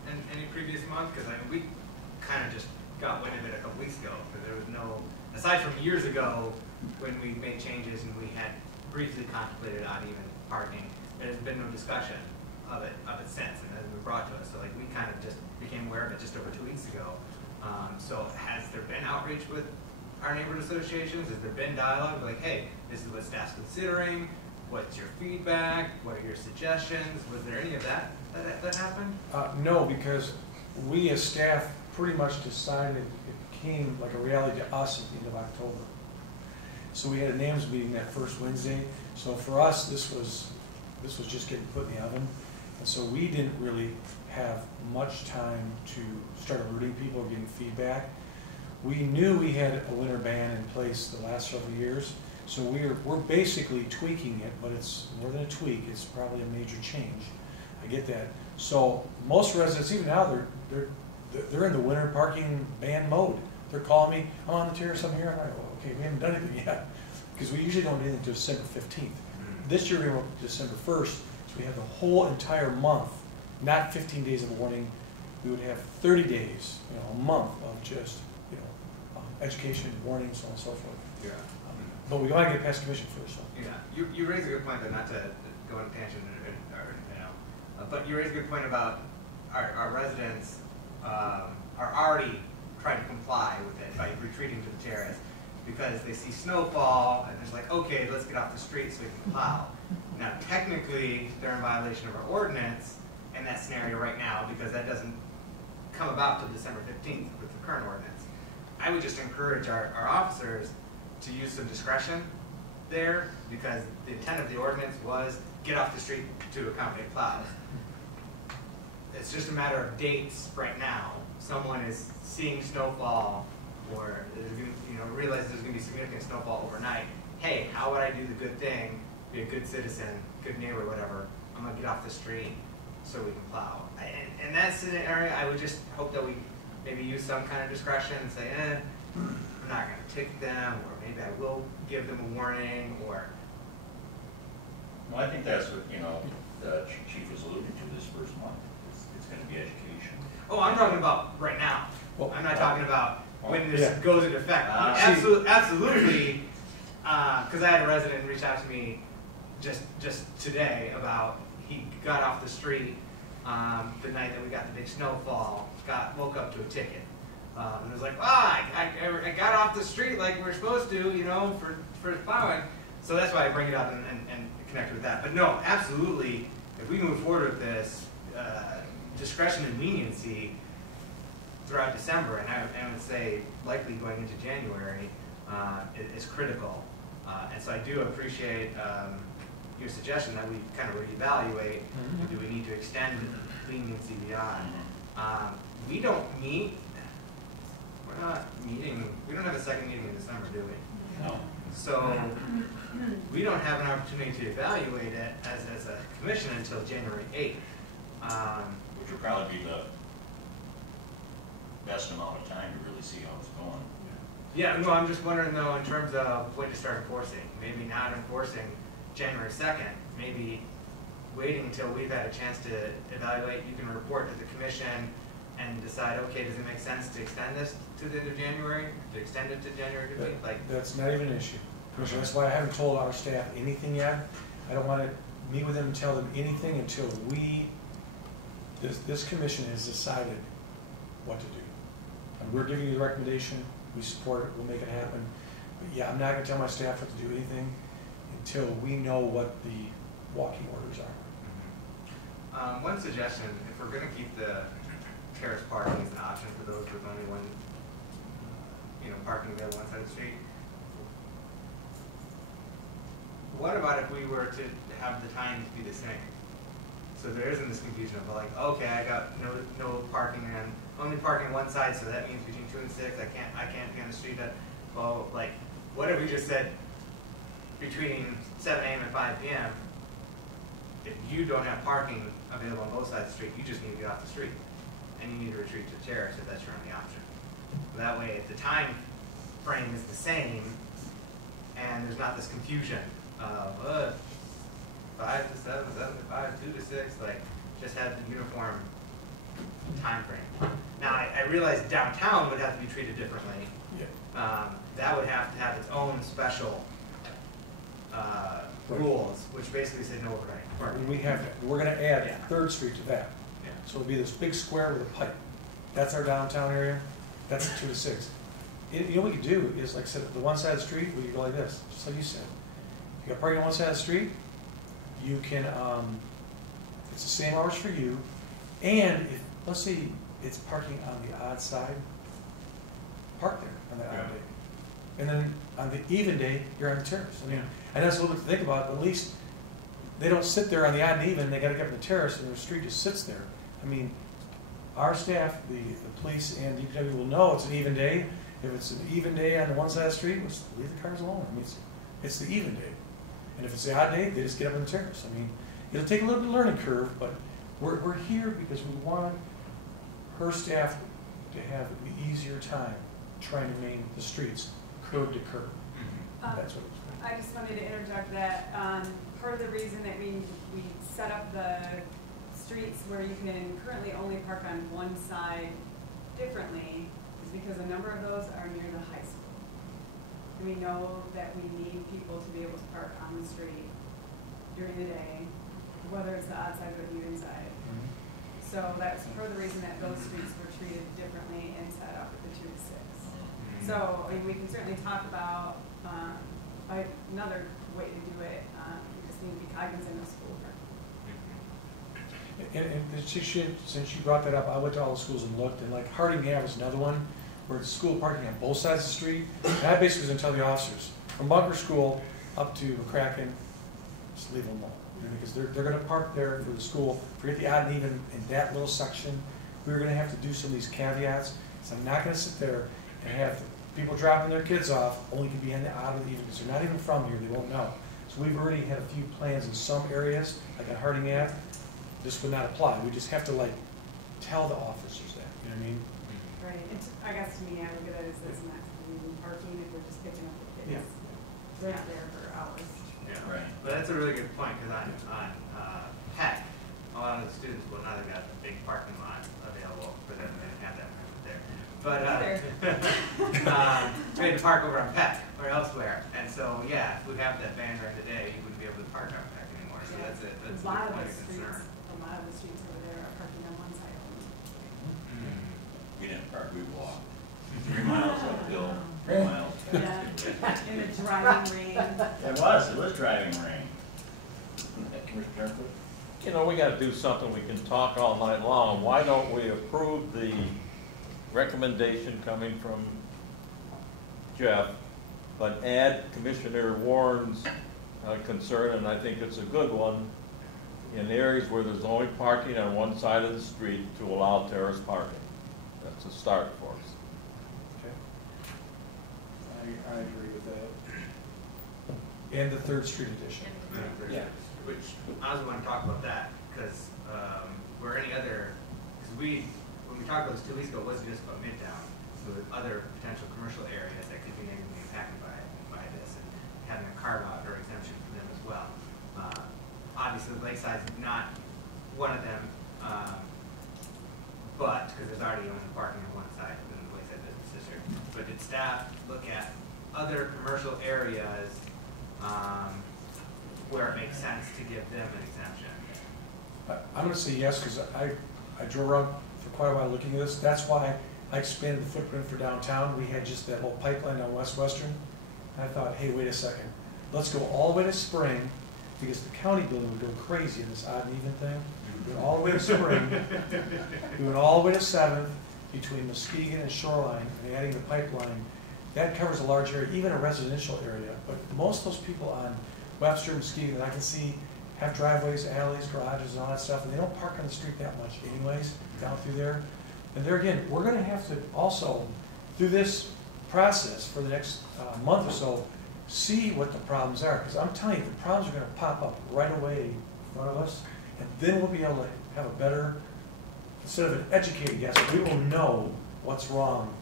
in any previous month? Because we kind of just got wind of it a couple weeks ago, because there was no, aside from years ago when we made changes and we had briefly contemplated uneven parking, there's been no discussion of it since, and it was brought to us. So we kind of just became aware of it just over 2 weeks ago. So has there been outreach with our neighborhood associations? Has there been dialogue? Like, hey, this is what staff's considering. What's your feedback? What are your suggestions? Was there any of that happened? No, because we as staff pretty much decided it came like a reality to us at the end of October. So we had a NAMS meeting that first Wednesday. So for us, this was just getting put in the oven. And so we didn't really have much time to start alerting people or getting feedback. We knew we had a winter ban in place the last several years. So we're basically tweaking it, but it's more than a tweak. It's probably a major change. I get that. So most residents, even now, they're in the winter parking ban mode. They're calling me, I'm on the terrace, I'm here. I'm like, well, okay, we haven't done anything yet, because we usually don't do anything until December 15th. This year we went December 1st, so we have the whole entire month, not 15 days of warning. We would have 30 days, a month of just, education, warning, so on and so forth. Yeah. But we gotta get past commission first. So. Yeah, you raise a good point, though, not to go on a tangent, but you raise a good point about our residents are already trying to comply with it by retreating to the terrace because they see snowfall and it's like, okay, let's get off the street so we can plow. Now, technically, they're in violation of our ordinance in that scenario right now because that doesn't come about till December 15th with the current ordinance. I would just encourage our officers to use some discretion there because the intent of the ordinance was get off the street to accommodate plows. it's just a matter of dates right now. Someone is seeing snowfall, or realizes there's going to be significant snowfall overnight. Hey, how would I do the good thing, be a good citizen, good neighbor, whatever? I'm going to get off the street so we can plow. And that's an area I would just hope that we maybe use some kind of discretion and say, I'm not going to ticket them, or maybe I will give them a warning, or... Well, I think that's what, the chief was alluding to this first month. It's going to be education. Oh, I'm talking about right now. Well, I'm not talking about when this yeah. goes into effect. Absolutely, because I had a resident reach out to me just today about he got off the street the night that we got the big snowfall, woke up to a ticket. And was like, I got off the street like we're supposed to, for plowing. So that's why I bring it up and connect with that. But no, absolutely, if we move forward with this, discretion and leniency throughout December, and I would say likely going into January, is critical. And so I do appreciate your suggestion that we kind of reevaluate. Do we need to extend leniency beyond? We don't meet. We're not meeting. We don't have a second meeting in December, do we? No. So we don't have an opportunity to evaluate it as a commission until January 8th. Which would probably be the best amount of time to really see how it's going. Yeah, no, I'm just wondering though, in terms of when to start enforcing. Maybe not enforcing January 2nd. Maybe waiting until we've had a chance to evaluate. You can report to the commission and decide, okay, does it make sense to extend this to the end of January? To extend it to January 15th? That's not even an issue. Commissioner, that's why I haven't told our staff anything yet. I don't want to meet with them and tell them anything until this commission has decided what to do. And we're giving you the recommendation, we support it, we'll make it happen. But yeah, I'm not going to tell my staff what to do anything until we know what the walking orders are. One suggestion, if we're going to keep the terrace parking as an option for those with only one, parking available on one side of the street, what about if we were to have the time to be the same? So there isn't this confusion of like, okay, I got no parking and only parking on one side, so that means between 2 and 6, I can't be on the street. What if we just said between 7 a.m. and 5 p.m. if you don't have parking available on both sides of the street, you just need to get off the street, and you need to retreat to the terrace if that's your only option. That way, if the time frame is the same, and there's not this confusion of 5 to 7, 7 to 5, 2 to 6, just have the uniform time frame. Now, I realize downtown would have to be treated differently. Yeah. That would have to have its own special rules, which basically say no overnight parking. We have that. We're going to add 3rd Street to that. Yeah. So it'll be this big square with a pipe. That's our downtown area. That's the 2 to 6. You know what you do is, like I said, the one side of the street, where you go like this, just like you said. You got parking on one side of the street, you can, it's the same hours for you, and if, let's say it's parking on the odd side, park there on the odd day. And then on the even day, you're on the terrace. I mean, and that's a little bit to think about, but at least they don't sit there on the odd and even, they gotta get up the terrace and the street just sits there. I mean, our staff, the police and DPW will know it's an even day. If it's an even day on the one side of the street, just leave the cars alone. I mean, it's the even day. And if it's the odd day, they just get up on the terrace. I mean, it'll take a little bit of learning curve, but we're here because we want her staff to have an easier time trying to maintain the streets curb to curb. That's what it's I just wanted to interject that part of the reason that we set up the streets where you can currently only park on one side differently is because a number of those are near the high school. And we know that we need people to be able to park on the street during the day, whether it's the odd side or the even side. So that's part of the reason that those streets were treated differently and set up with the 2 to 6. So I mean, we can certainly talk about another way to do it. We just need to be cognizant of school parking. And since you brought that up, I went to all the schools and looked, and like Harding Ave is another one where it's school parking on both sides of the street. And I basically was going to tell the officers, from Bunker School up to McCracken, just leave them alone. Because they're gonna park there for the school, forget the odd and even in that little section. We're gonna have to do some of these caveats, so I'm not gonna sit there and have people dropping their kids off, only can be in the odd or even, because they're not even from here, they won't know. So we've already had a few plans in some areas, like at Harding Ave, this would not apply. We just have to like tell the officers that, you know what I mean? Right, and I guess to me, I look at it as not parking if we're just picking up the kids. They're not there for hours. Yeah. Right. But that's a really good point, because on Peck, a lot of the students, well, now they've got a big parking lot available for them, they didn't have that there. But, we had to park over on Peck or elsewhere, and so, yeah, if we have that ban during the day, you wouldn't be able to park on Peck anymore, so that's a A good lot of point the of streets, concern. a lot of the streets over there are parking on one side only. We didn't park, we walked. 3 miles uphill, 3 miles. Yeah, in the driving rain. It was driving rain. Commissioner Turnbull? You know, we gotta do something, we can talk all night long. Why don't we approve the recommendation coming from Jeff, but add Commissioner Warren's concern, and I think it's a good one, in areas where there's only parking on one side of the street to allow terrace parking. That's a start for us. I agree with that. And the Third Street addition. Yeah. Which, I also want to talk about that, because, where any other, because when we talked about this 2 weeks ago, it wasn't just about Midtown, so with other potential commercial areas that could be negatively impacted by this, and having a carve out or exemption for them as well. Obviously, Lakeside's not one of them, but, because there's already only parking on one side within the Lakeside Business District. But did staff look at other commercial areas, where it makes sense to give them an exemption? I'm gonna say yes, because I drove around for quite a while looking at this. That's why I expanded the footprint for downtown. We had just that little pipeline on West Western. And I thought, hey, wait a second. Let's go all the way to Spring, because the county building would go crazy in this odd and even thing. We went all the way to Spring. We went all the way to 7th, between Muskegon and Shoreline, and adding the pipeline. That covers a large area, even a residential area. But most of those people on Webster, Muskegon, that I can see have driveways, alleys, garages, and all that stuff, and they don't park on the street that much anyways, down through there. And there again, we're gonna have to also, through this process for the next month or so, see what the problems are. Because I'm telling you, the problems are gonna pop up right away in front of us, and then we'll be able to have a better, instead of an educated guess, we will know what's wrong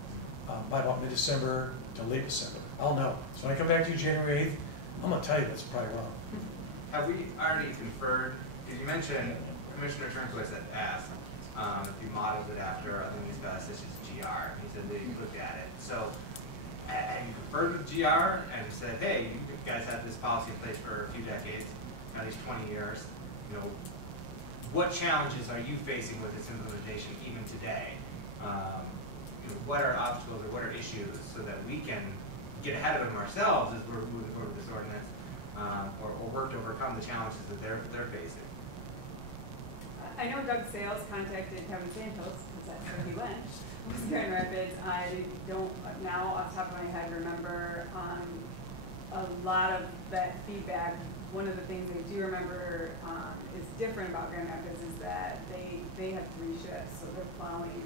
by about mid-December to late December. I'll know. So when I come back to you January 8th, I'm gonna tell you that's probably wrong. Have we already conferred, because you mentioned, Commissioner Turnquist had asked, if you modeled it after other municipalities such as GR, he said they looked at it. So, have you conferred with GR and said, hey, you guys have this policy in place for a few decades, at least 20 years, you know, what challenges are you facing with its implementation even today? You know, what are obstacles or what are issues so that we can get ahead of them ourselves as we're moving forward with this ordinance, or work to overcome the challenges that they're facing? I know Doug Sales contacted Kevin Santos, because that's where he went, was Grand Rapids. I don't now off the top of my head remember a lot of that feedback. One of the things I do remember is different about Grand Rapids is that they have 3 shifts, so they're plowing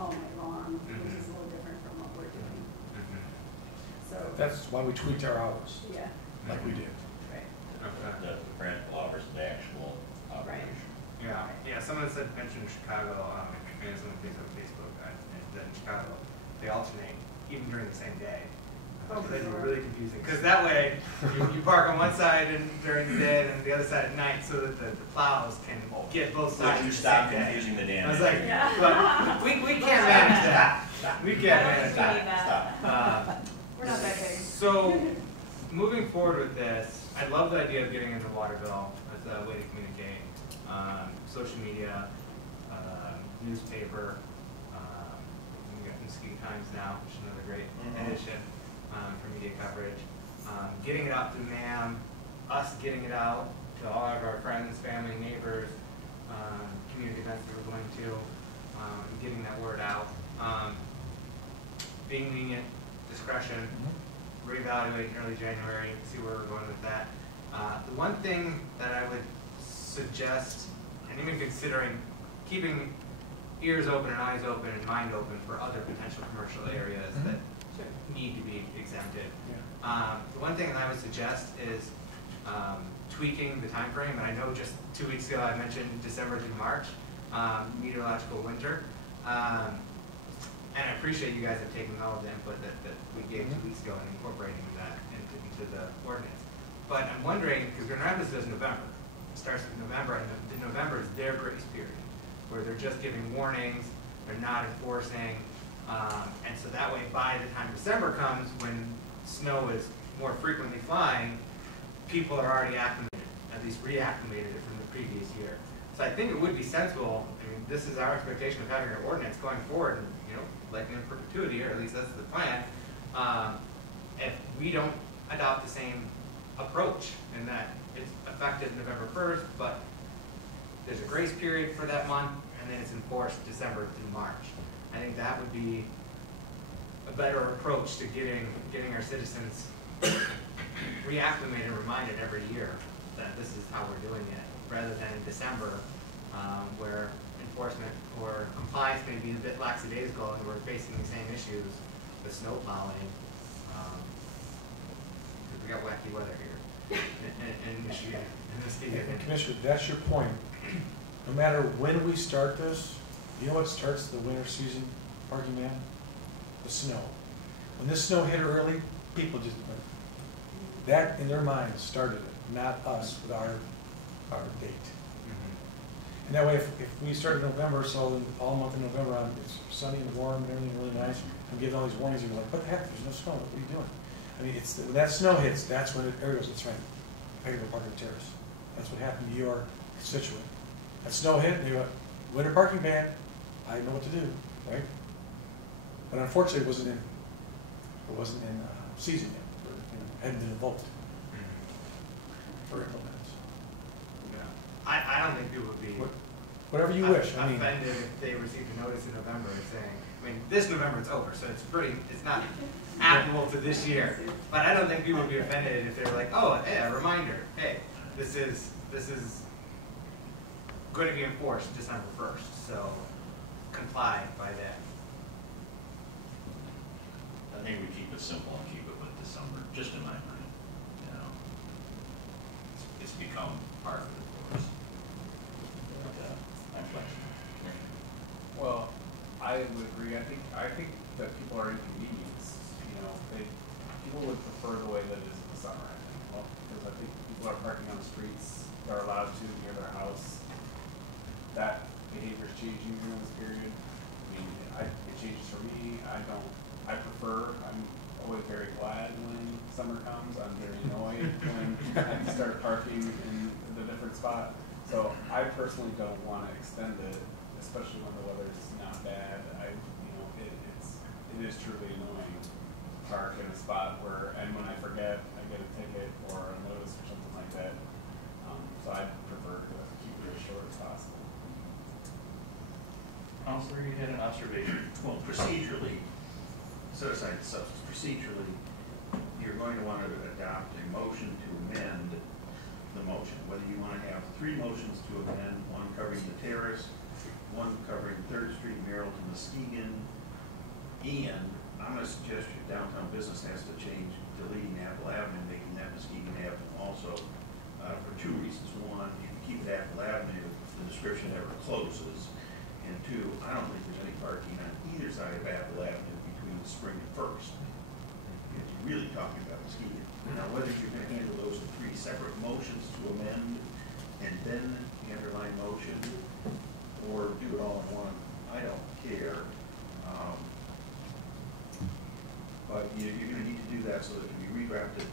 all night long, which is a little different from what we're doing. So That's why we tweaked our hours, yeah, like we did. right. The principal offers the actual operation. Yeah, someone said, mentioned Chicago, maybe someone on Facebook, that in Chicago, they alternate even during the same day. Oh, That'd be sure. really confusing, because that way, you park on one side during the day and the other side at night, so that the plows can get both sides Would you at the stop same day. confusing the damn? I was like, Yeah. but we can't manage that. We can't manage We need that. that. We're not that big. So, moving forward with this, I love the idea of getting in the water bill as a way to communicate. Social media, newspaper, we got Muskegon Times now, which is another great addition for media coverage. Getting it out to MAM, us getting it out to all of our friends, family, neighbors, community events that we're going to, getting that word out. Being lenient, discretion, reevaluate in early January, see where we're going with that. The one thing that I would suggest, and even considering keeping ears open and eyes open and mind open for other potential commercial areas that need to be exempted. The one thing that I would suggest is tweaking the time frame. And I know just 2 weeks ago I mentioned December through March, meteorological winter. And I appreciate you guys have taken all of the input that we gave 2 weeks ago and incorporating that into the ordinance. But I'm wondering, because Grand Rapids does November. It starts with November, and November is their grace period, where they're just giving warnings, they're not enforcing. And so that way, by the time December comes, when snow is more frequently flying, people are already acclimated, at least reacclimated from the previous year. So I think it would be sensible, I mean, this is our expectation of having an ordinance going forward, and, you know, like in perpetuity, or at least that's the plan, if we don't adopt the same approach in that it's effective November 1st, but there's a grace period for that month, and then it's enforced December through March. I think that would be a better approach to getting our citizens reacclimated and reminded every year that this is how we're doing it, rather than in December, where enforcement or compliance may be a bit lackadaisical and we're facing the same issues with snow plowing. We got wacky weather here in Michigan. And Commissioner, that's your point. No matter when we start this, you know what starts the winter season, parking man? The snow. When this snow hit early, people just went. That in their minds started it, not us with our date. And that way, if we start in November, so then all month in November, it's sunny and warm and everything really nice, I'm giving all these warnings, and you're like, what the heck, there's no snow, what are you doing? I mean, it's when that snow hits, that's when everybody goes, that's right, I gotta go park on the terrace. That's what happened to your constituent. That snow hit, and they went, winter parking ban, I know what to do, right? But unfortunately, it wasn't in season yet, or, hadn't been invoked for implements. I don't think people would be whatever you wish. I mean, offended if they received a notice in November saying, I mean, this November it's over, so it's not applicable to this year. But I don't think people would be offended if they're like, oh, hey, a reminder, hey, this is going to be enforced December 1st, so comply by that. I think we keep it simple and keep it with December, just in my mind. You know, it's become part of it for us. But I'm flexible. Well, I would agree. I think that people are inconvenienced. You know, people would prefer the way that it is in the summer. I think. Well, because I think people are parking on the streets. They're allowed to near their house. That behavior is changing during this period. I mean, it changes for me. I prefer. I'm always very glad when summer comes. I'm very annoyed when I start parking in the different spot. So I personally don't want to extend it, especially when the weather's not bad. It is truly annoying to park in a spot where, and when I forget, I get a ticket or a notice or something like that. So I prefer to keep it as short as possible. Counselor, you had an observation. Well, procedurally, set aside the substance, procedurally, you're going to want to adopt a motion to amend the motion, whether you want to have 3 motions to amend, one covering the terrace, one covering 3rd Street, Merrill to Muskegon, and I'm going to suggest your downtown business has to change deleting Apple Avenue, making that Muskegon Avenue also, for 2 reasons. One, if you keep it Apple Avenue, the description never closes, and 2, I don't think there's any parking on either side of Apple Avenue between the Spring and 1st. You're really talking about Muskegon. Now, whether you're going to handle those in 3 separate motions to amend and then the underlying motion, or do it all in one, I don't care. But you're going to need to do that so that it can be redrafted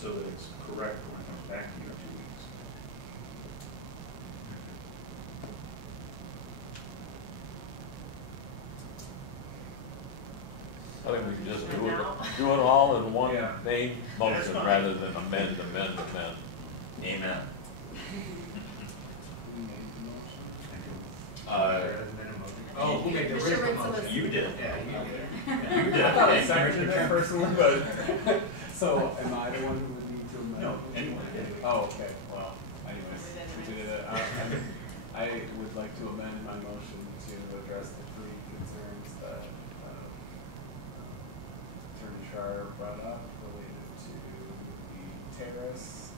so that it's correct when it comes back to you in 2 weeks. I think we can just do it all in one main motion rather than amend. Amen. Who made the original motion? You did. Yeah, you did. You did. I thought I seconded it personally, but so am I the one who would need to amend? No, anyone. Oh, okay, well, anyways, we did it. I would like to amend my motion to address the three concerns that Attorney Schreier brought up related to the terrace,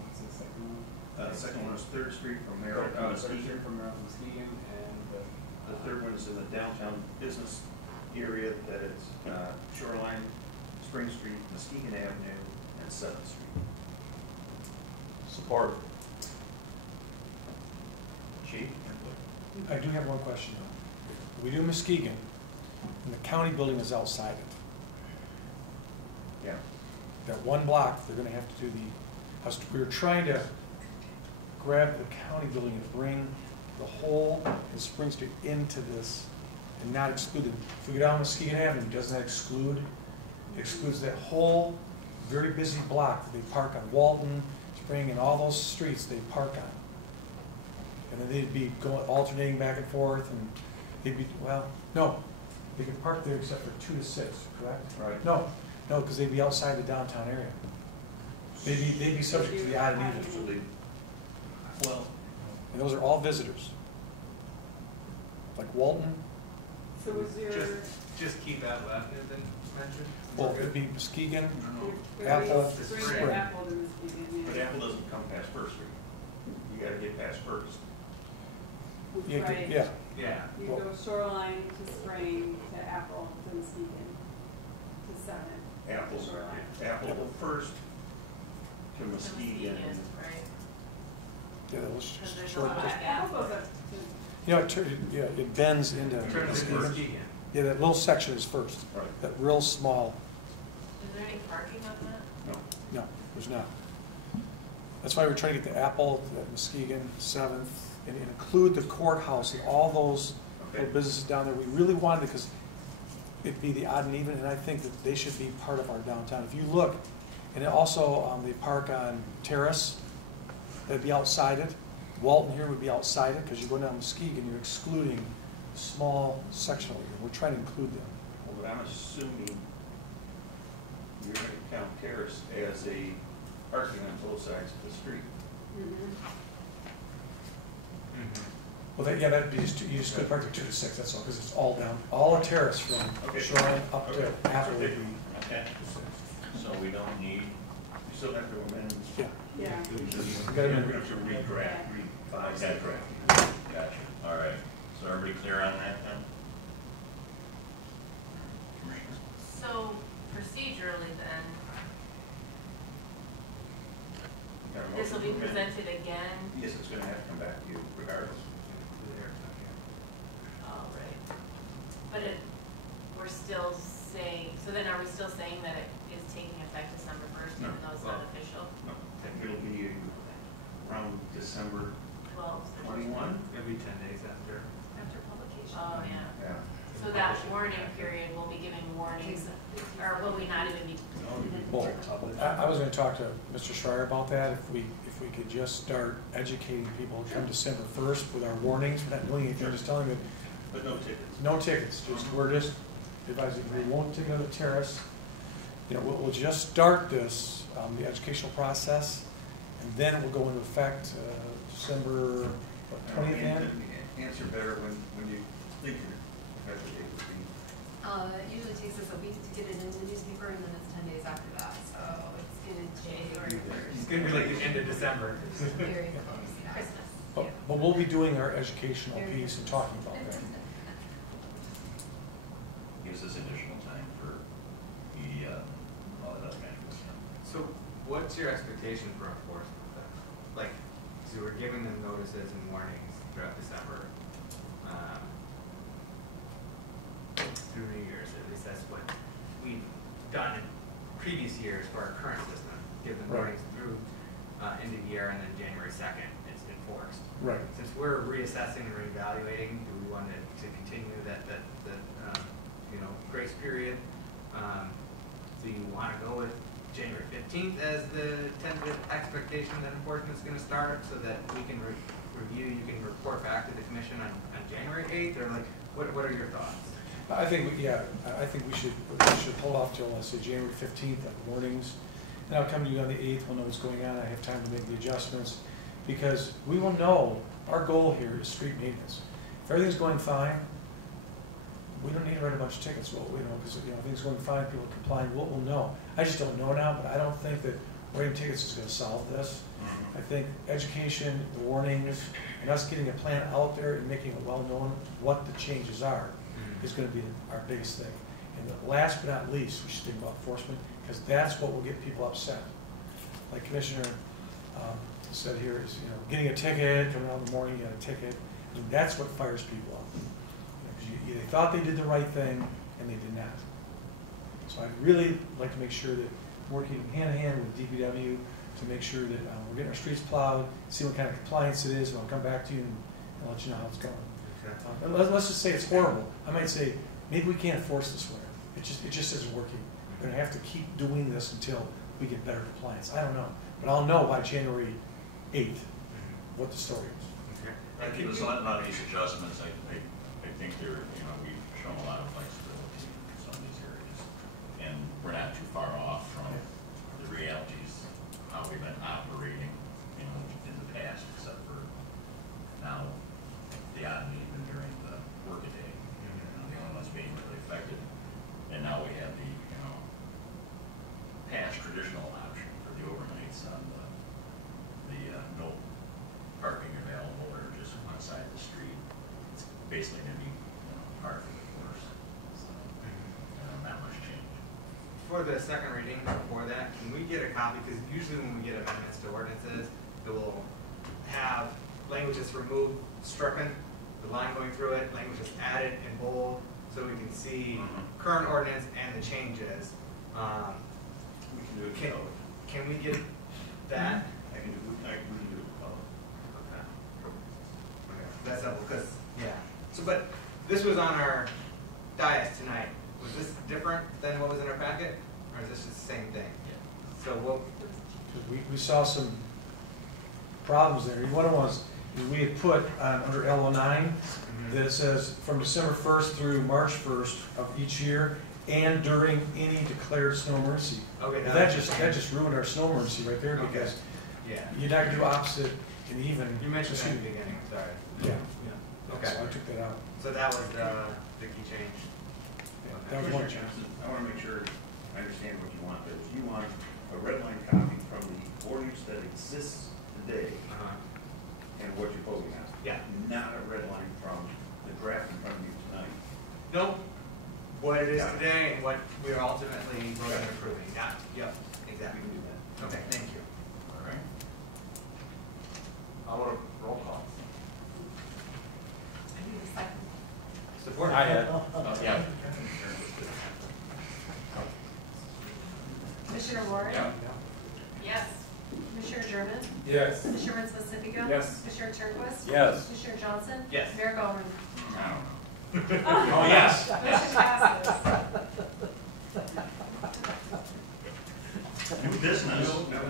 what's the second one? The second one is Third Street from Merrill to Third Muskegon. Street from Merrill to Muskegon, and The third one is in the downtown business area, that it's Shoreline, Spring Street, Muskegon Avenue, and 7th Street. Support. Chief? I do have one question though. We do Muskegon, and the county building is outside it. Yeah. That one block, they're gonna have to do we were trying to grab the county building and bring the whole in Spring Street into this and not exclude it. If we go down Muskegon Avenue, doesn't that exclude? It excludes that whole very busy block that they park on, Walton, Spring, and all those streets they park on. And then they'd be going, alternating back and forth, and they'd be, well, no, they could park there except for 2 to 6, correct? Right. No, because they'd be outside the downtown area. They'd be subject to the odd and even. So they, well, And those are all visitors. Like Walton, So was your, Just keep Apple Avenue then mentioned? well, it'd be Muskegon, no, Apple, Spring Spring. to Apple to Muskegon, but yeah. Apple doesn't come past First Street. You gotta get past First. Yeah, Right. yeah. Yeah. You go Shoreline to Spring to Apple to Muskegon to 7. Apple, Shoreline. Apple First to Muskegon. Right. Yeah, that was Because there's a short. lot of Apple goes up to, You know, it bends into Turn to Muskegon. Muskegon. Yeah, that little section is first. Right. That real small, Is there any parking on that? No. no, there's not. That's why we're trying to get the Apple, the Muskegon, 7th, and include the courthouse and all those Okay. little businesses down there. We really wanted it because it'd be the odd and even, and I think that they should be part of our downtown. If you look, and also they park on Terrace, they'd be outside it. Walton here would be outside it, because you go down Muskegon, you're excluding a small section over here. We're trying to include them. Well, but I'm assuming you're gonna count Terrace as a parking on both sides of the street. Well, that'd be just, you just could park there 2 to 6, that's all, because it's all down, all a Terrace from Okay. Shoreline up to Okay. Apple would be, Okay. So we don't need, You still have to amend. yeah. yeah. We gotta You amend. have to redraft, revise that draft. gotcha, all right. So everybody clear on that then? Commissioner? So procedurally then, Got a this will be motion to amend? presented again. Yes, it's gonna have to come back to you regardless. Oh, right. But we're still saying, so then are we still saying that it is taking effect December 1st, even No. though it's not official? No, I think it'll be around December 12th. 21. It'll be 10 days after. After publication. Oh, yeah. Yeah. So that warning period, we'll be giving warnings, or will we not even be? Well, I was gonna talk to Mr. Schreier about that, if we could just start educating people come December 1st with our warnings, we're not doing anything, just telling them, But no tickets. no tickets, we're just advising, we won't take another Terrace. You know, we'll just start this, the educational process, and then it will go into effect, December, what, 20th then? Answer better when you think your effective date would be. It usually takes us a week to get it in the newspaper, and then it's 10 days after that, so it's gonna January It's gonna be like the end of December. very close, yeah. Christmas. But we'll be doing our educational piece and talking about that. Gives us additional time for all that other management stuff. So what's your expectation for enforcement then? Like, so we're giving them notices and warnings throughout December, through New Year's, at least that's what we've done in previous years for our current system. Give them Right. warnings through, end of year, and then January 2nd it's enforced. Right. Since we're reassessing and reevaluating, do we want it to continue that grace period? Do you want to go with January 15th as the tentative expectation that enforcement is going to start, so that we can review, you can report back to the commission on January 8th, or like, what are your thoughts? I think, I think we should hold off till, let's say, January 15th, at warnings, and I'll come to you on the 8th, we'll know what's going on, I have time to make the adjustments, because we will know, our goal here is street maintenance. If everything's going fine, we don't need to write a bunch of tickets, well, because everything's going fine, people are complying, we'll know. I just don't know now, but I don't think that writing tickets is gonna solve this. I think education, the warnings, and us getting a plan out there and making it well known what the changes are is gonna be our biggest thing. And the last but not least, we should think about enforcement, because that's what will get people upset. Like Commissioner said here is, getting a ticket, coming out in the morning, you got a ticket, and that's what fires people up. Because they thought they did the right thing, and they did not. So I'd really like to make sure that we're working hand in hand with DPW to make sure that we're getting our streets plowed, see what kind of compliance it is, and I'll come back to you and let you know how it's going. Okay. Let's just say it's horrible. I might say, maybe we can't enforce this winter. It just isn't working. We're going to have to keep doing this until we get better compliance. I don't know. But I'll know by January 8th what the story is. Okay. I think there's a lot of these adjustments. I think they're, we've shown a lot of flexibility in some of these areas. And we're not too far off from the realities of how we've been operating, in the past, except for now the odd and even during the workaday. The only ones being really affected. And now we have the, past traditional option for the overnights on the no parking available or just on the side of the street. It's basically going to be par for the course. So, not much change. For the second reading, before that, can we get a copy? Because usually when we get amendments to ordinances, it will have language that's removed, stricken, the line going through it, language that's added in bold, so we can see current ordinance and the changes. We can do it in code. Can we get that? We can do it in code. Okay. That's helpful, because, So, but this was on our dais tonight. Was this different than what was in our packet? Or is this just the same thing? Yeah. So what? We saw some problems there. One of them was we had put under L09 that it says from December 1st through March 1st of each year and during any declared snow emergency. Okay. That just ruined our snow emergency right there, because you're not going to do opposite and even. You mentioned that in the beginning. Sorry. Yeah. Okay. So I took that out. So that was the key change. That was one change. I want to make sure I understand what you want there. You want a red line copy from the ordinance that exists today and what you're voting on. Yeah. Not a red line from the draft in front of you tonight. Nope. What it is today and what we're ultimately voting and approving. Yep. Exactly. We can do that. Okay. Thank you. All right. I want a roll call. I need a second. Support. I had. Yeah. Commissioner Warren? Yes. Commissioner German? Yes. Commissioner Muskegon? Yes. Commissioner Turnquist? Yes. Commissioner Johnson? Yes. Mayor Gallman? I don't know. Oh, yes. Motion passes. New business. We got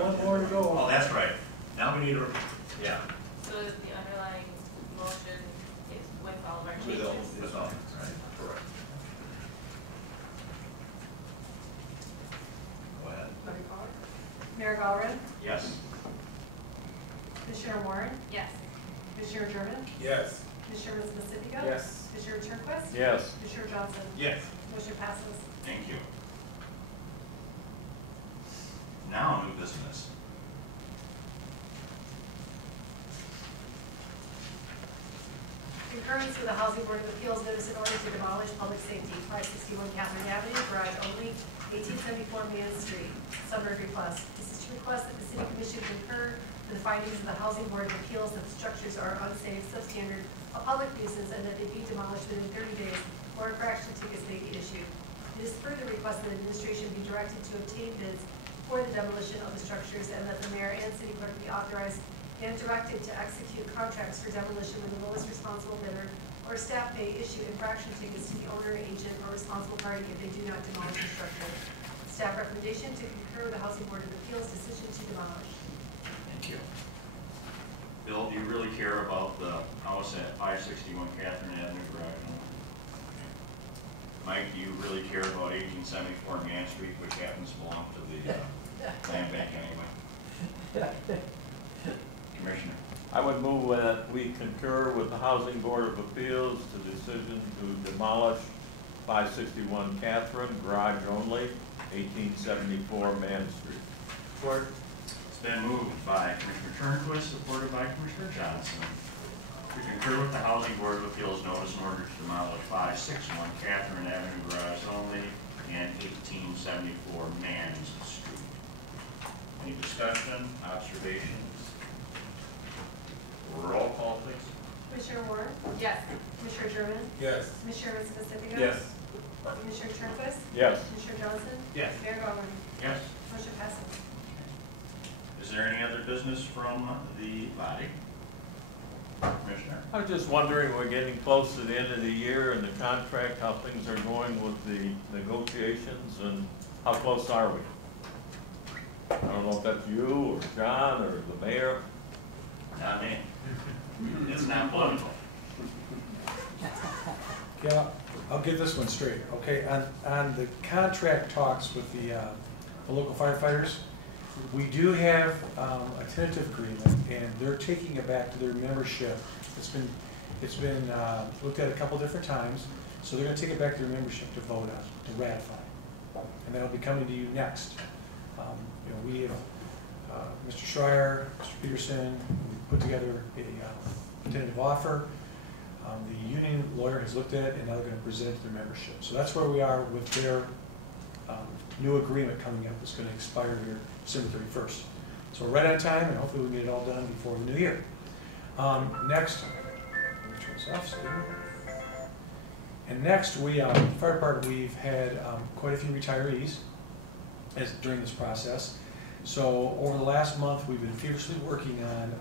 one more to go. Oh, that's right. Now we need to, yeah. So the underlying motion is with all of our With changes? all, with all, right, correct. Go ahead. Mayor Gallman? Yes. Commissioner Warren? Yes. Commissioner German? Yes. Commissioner Muskegon? Yes. Commissioner Turnquist? Yes. Commissioner Johnson? Yes. Motion passes. Thank you. Now, new business. Concurrence with the Housing Board of Appeals notice in order to demolish public safety, 561 Catherine Avenue, garage only, 1874 Main Street. Summary request. This is to request that the City Commission concur with the findings of the Housing Board of Appeals that the structures are unsafe, substandard, a public nuisance, and that they be demolished within 30 days or infraction tickets may be issued. It is further requested that administration be directed to obtain bids for the demolition of the structures and that the mayor and city clerk be authorized and directed to execute contracts for demolition with the lowest responsible bidder, or staff may issue infraction tickets to the owner, agent, or responsible party if they do not demolish the structure. Staff recommendation to concur with the Housing Board of Appeals decision to demolish. Thank you. Bill, do you really care about the house at 561 Catherine Avenue, garage? Mike, do you really care about 1874 Main Street, which happens to belong to the land bank anyway? Commissioner? I would move that we concur with the Housing Board of Appeals to decision to demolish 561 Catherine, garage only, 1874 Man Street. Support. It's been moved by Commissioner Turnquist, supported by Commissioner Johnson. To concur with the Housing Board of Appeals notice in order to demolish 561 Catherine Avenue, garage only, and 1874 Mans Street. Any discussion, observations? Roll call, please. Commissioner Warren? Yes. Commissioner German? Yes. Commissioner Specifico? Yes. Commissioner Turnquist? Yes. Commissioner Johnson? Yes. Mayor Garland? Yes. Motion passes. Is there any other business from the body? Commissioner? I was just wondering, we're getting close to the end of the year and the contract, how things are going with the negotiations and how close are we? I don't know if that's you or John or the mayor. Not me. It's not political. Yeah, I'll get this one straight, okay? On the contract talks with the local firefighters, we do have a tentative agreement, and they're taking it back to their membership. It's been looked at a couple different times, so they're gonna take it back to their membership to vote on, to ratify. And that'll be coming to you next. You know, we have Mr. Schreier, Mr. Peterson, we put together a tentative offer. The union lawyer has looked at it, and now they're going to present it to their membership. So that's where we are with their new agreement coming up. It's going to expire here December 31st. So we're right on time, and hopefully we can get it all done before the new year. Next, and next, fire department, we've had quite a few retirees during this process. So over the last month, we've been fiercely working on.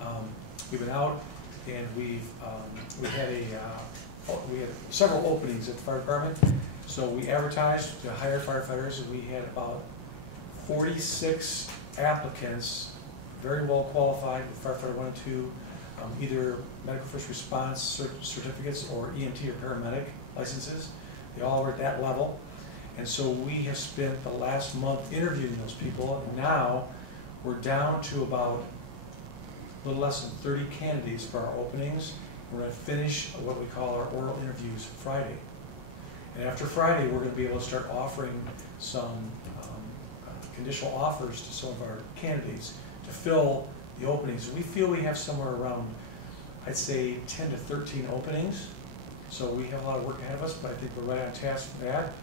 We've been out, and we had several openings at the fire department. So we advertised to hire firefighters, and we had about 46 applicants, very well qualified with firefighter 1 and 2, either medical first response certificates or EMT or paramedic licenses. They all were at that level. And so we have spent the last month interviewing those people, and now we're down to about a little less than 30 candidates for our openings. We're going to finish what we call our oral interviews Friday. And after Friday, we're going to be able to start offering some conditional offers to some of our candidates to fill the openings. We feel we have somewhere around, I'd say, 10 to 13 openings. So we have a lot of work ahead of us, but I think we're right on task for that.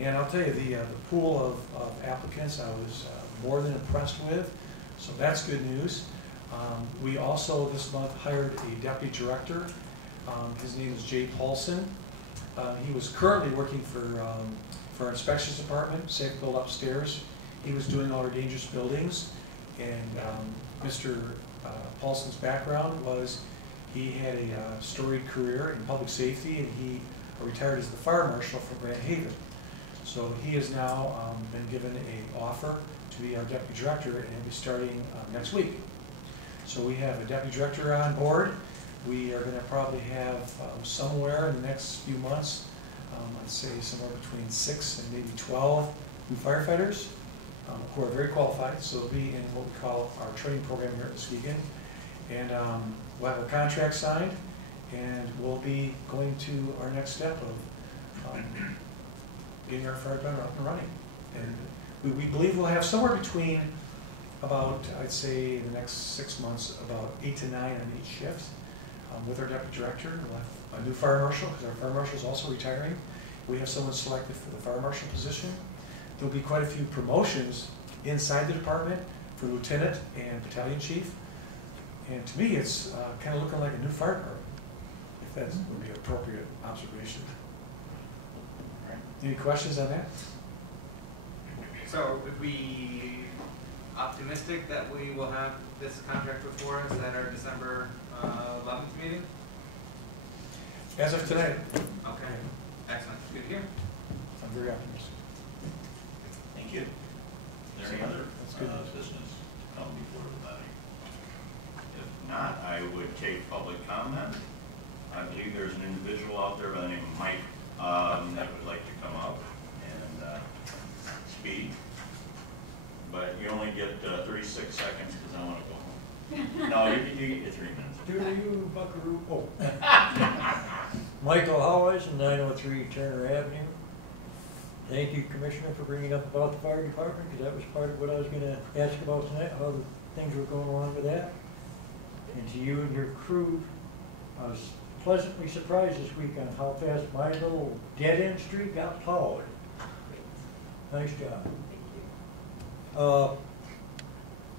And I'll tell you, the pool of applicants I was more than impressed with, so that's good news. We also this month hired a deputy director. His name is Jay Paulson. He was currently working for our inspections department, safe build upstairs. He was doing all our dangerous buildings, and Mr. Paulson's background was he had a storied career in public safety, and he retired as the fire marshal from Grand Haven. So he has now been given an offer to be our deputy director, and he'll be starting next week. So we have a deputy director on board. We are going to probably have somewhere in the next few months, I'd say somewhere between 6 and maybe 12 new firefighters who are very qualified. So they'll be in what we call our training program here at Muskegon. And we'll have a contract signed, and we'll be going to our next step of getting our fire department up and running. And we believe we'll have somewhere between about, I'd say, in the next 6 months, about 8 to 9 on each shift. With our deputy director, we'll have a new fire marshal, because our fire marshal is also retiring. We have someone selected for the fire marshal position. There'll be quite a few promotions inside the department for lieutenant and battalion chief. And to me, it's kind of looking like a new fire department, if that would be an appropriate observation. Any questions on that? So would we optimistic that we will have this contract before us at our December 11th meeting? As of today. Okay, excellent, good to hear. I'm very optimistic. Thank you. Is there any other business to come before the body? If not, I would take public comment. I believe there's an individual out there by the name of Mike that would like to come up. You get your 3 minutes. Do you, buckaroo? Oh. Michael Howes, 903 Turner Avenue. Thank you, Commissioner, for bringing up about the fire department, because that was part of what I was going to ask about tonight, how the things were going along with that. And to you and your crew, I was pleasantly surprised this week on how fast my little dead-end street got plowed. Nice job.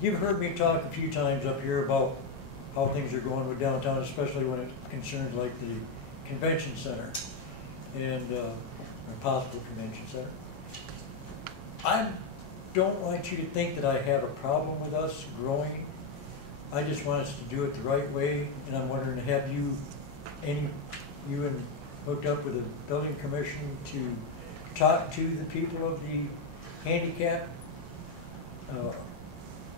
You've heard me talk a few times up here about how things are going with downtown, especially when it concerns like the convention center and a possible convention center. I don't want you to think that I have a problem with us growing. I just want us to do it the right way, and I'm wondering, have you hooked up with the building commission to talk to the people of the handicap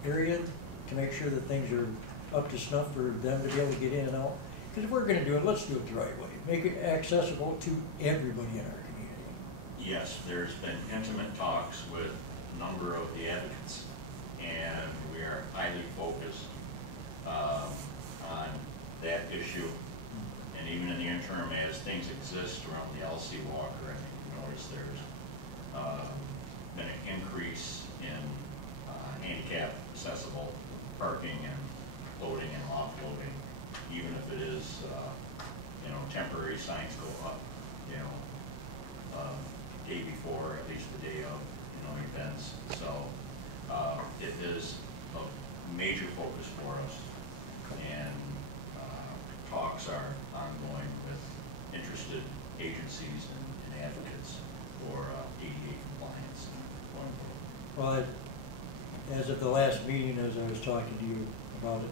area to make sure that things are up to snuff for them to be able to get in and out? Because if we're going to do it, let's do it the right way. Make it accessible to everybody in our community. Yes, there's been intimate talks with a number of the advocates, and we are highly focused on that issue. And even in the interim, as things exist around the LC Walker, and you notice there's been an increase in handicap accessible parking and loading and offloading, even if it is, temporary signs go up, day before, at least the day of, events. So it is a major focus for us, and talks are ongoing with interested agencies and advocates for ADA compliance going forward. Well, as of the last meeting, as I was talking to you about it,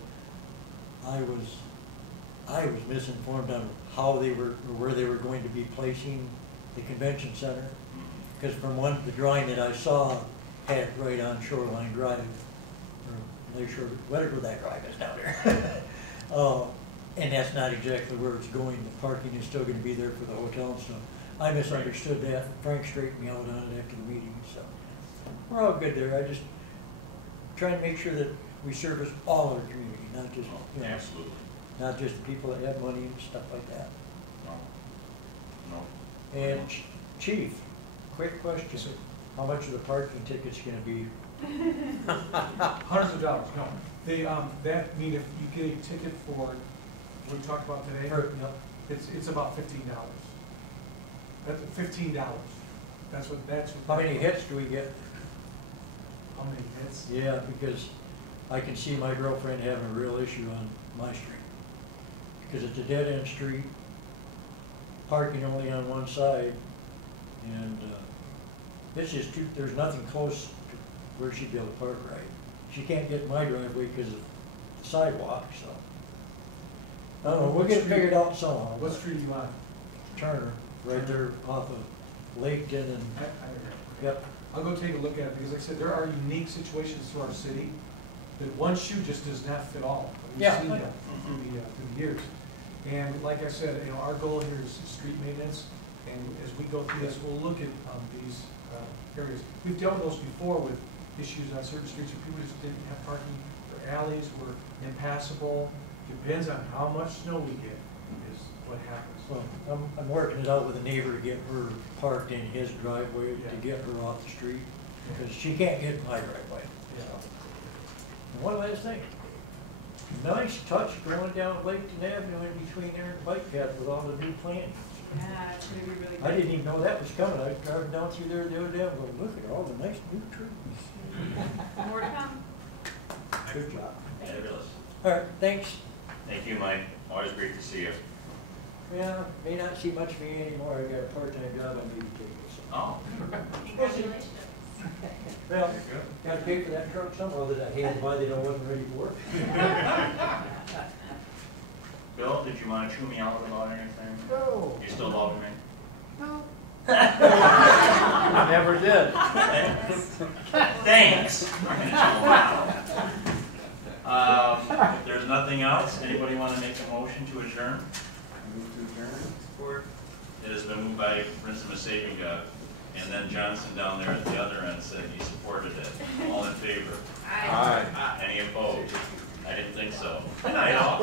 I was misinformed on how they were, or where they were going to be placing the convention center. Because from the drawing that I saw, had it right on Shoreline Drive, or Lakeshore, whatever that drive is down there. And that's not exactly where it's going. The parking is still going to be there for the hotel and stuff. I misunderstood that. Frank straightened me out on it after the meeting, so we're all good there. I just trying to make sure that we service all our community, not just absolutely, not just the people that have money and stuff like that. No. And Chief, quick question: how much are the parking tickets going to be? Hundreds of dollars. No, that mean if you get a ticket for what we talked about today, it's about $15. That's $15. That's what. How many hits do we get? How many hits? Yeah, because I can see my girlfriend having a real issue on my street because it's a dead-end street, parking only on one side, and it's just there's nothing close to where she'd be able to park right. She can't get in my driveway because of the sidewalk, so. I don't know, we'll get it figured out somehow. What street are you on? Turner, right there off of Laketon and. Yep. I'll go take a look at it, because like I said, there are unique situations to our city that one shoe just does not fit all. We've seen that through the years. And like I said, our goal here is street maintenance, and as we go through this, we'll look at these areas. We've dealt with those before with issues on certain streets where people just didn't have parking, or alleys were impassable. Depends on how much snow we get is what happens. Well, I'm working it out with a neighbor to get her parked in his driveway to get her off the street, because she can't get in my driveway. And one last thing, nice touch going down Laketon Avenue in between there and the bike path with all the new planting. Yeah, it's going to be really good. I didn't even know that was coming. I was driving down through there the other day and going, look at all the nice new trees. More to come. Good job. Fabulous. All right, thanks. Thank you, Mike. Always great to see you. Yeah, may not see much of me anymore. I got a part-time job on baby tables. Oh. Congratulations. Well, got to pay for that truck somehow that I had why they don't wasn't ready for work. Bill, did you want to chew me out about anything? No. You still love me? No. Never did. Thanks. If there's nothing else, anybody want to make a motion to adjourn? Move to adjourn. Support. It has been moved by Prince Muskegon, and then Johnson down there at the other end said he supported it. All in favor? Aye. Any opposed? I didn't think so. Good night, all.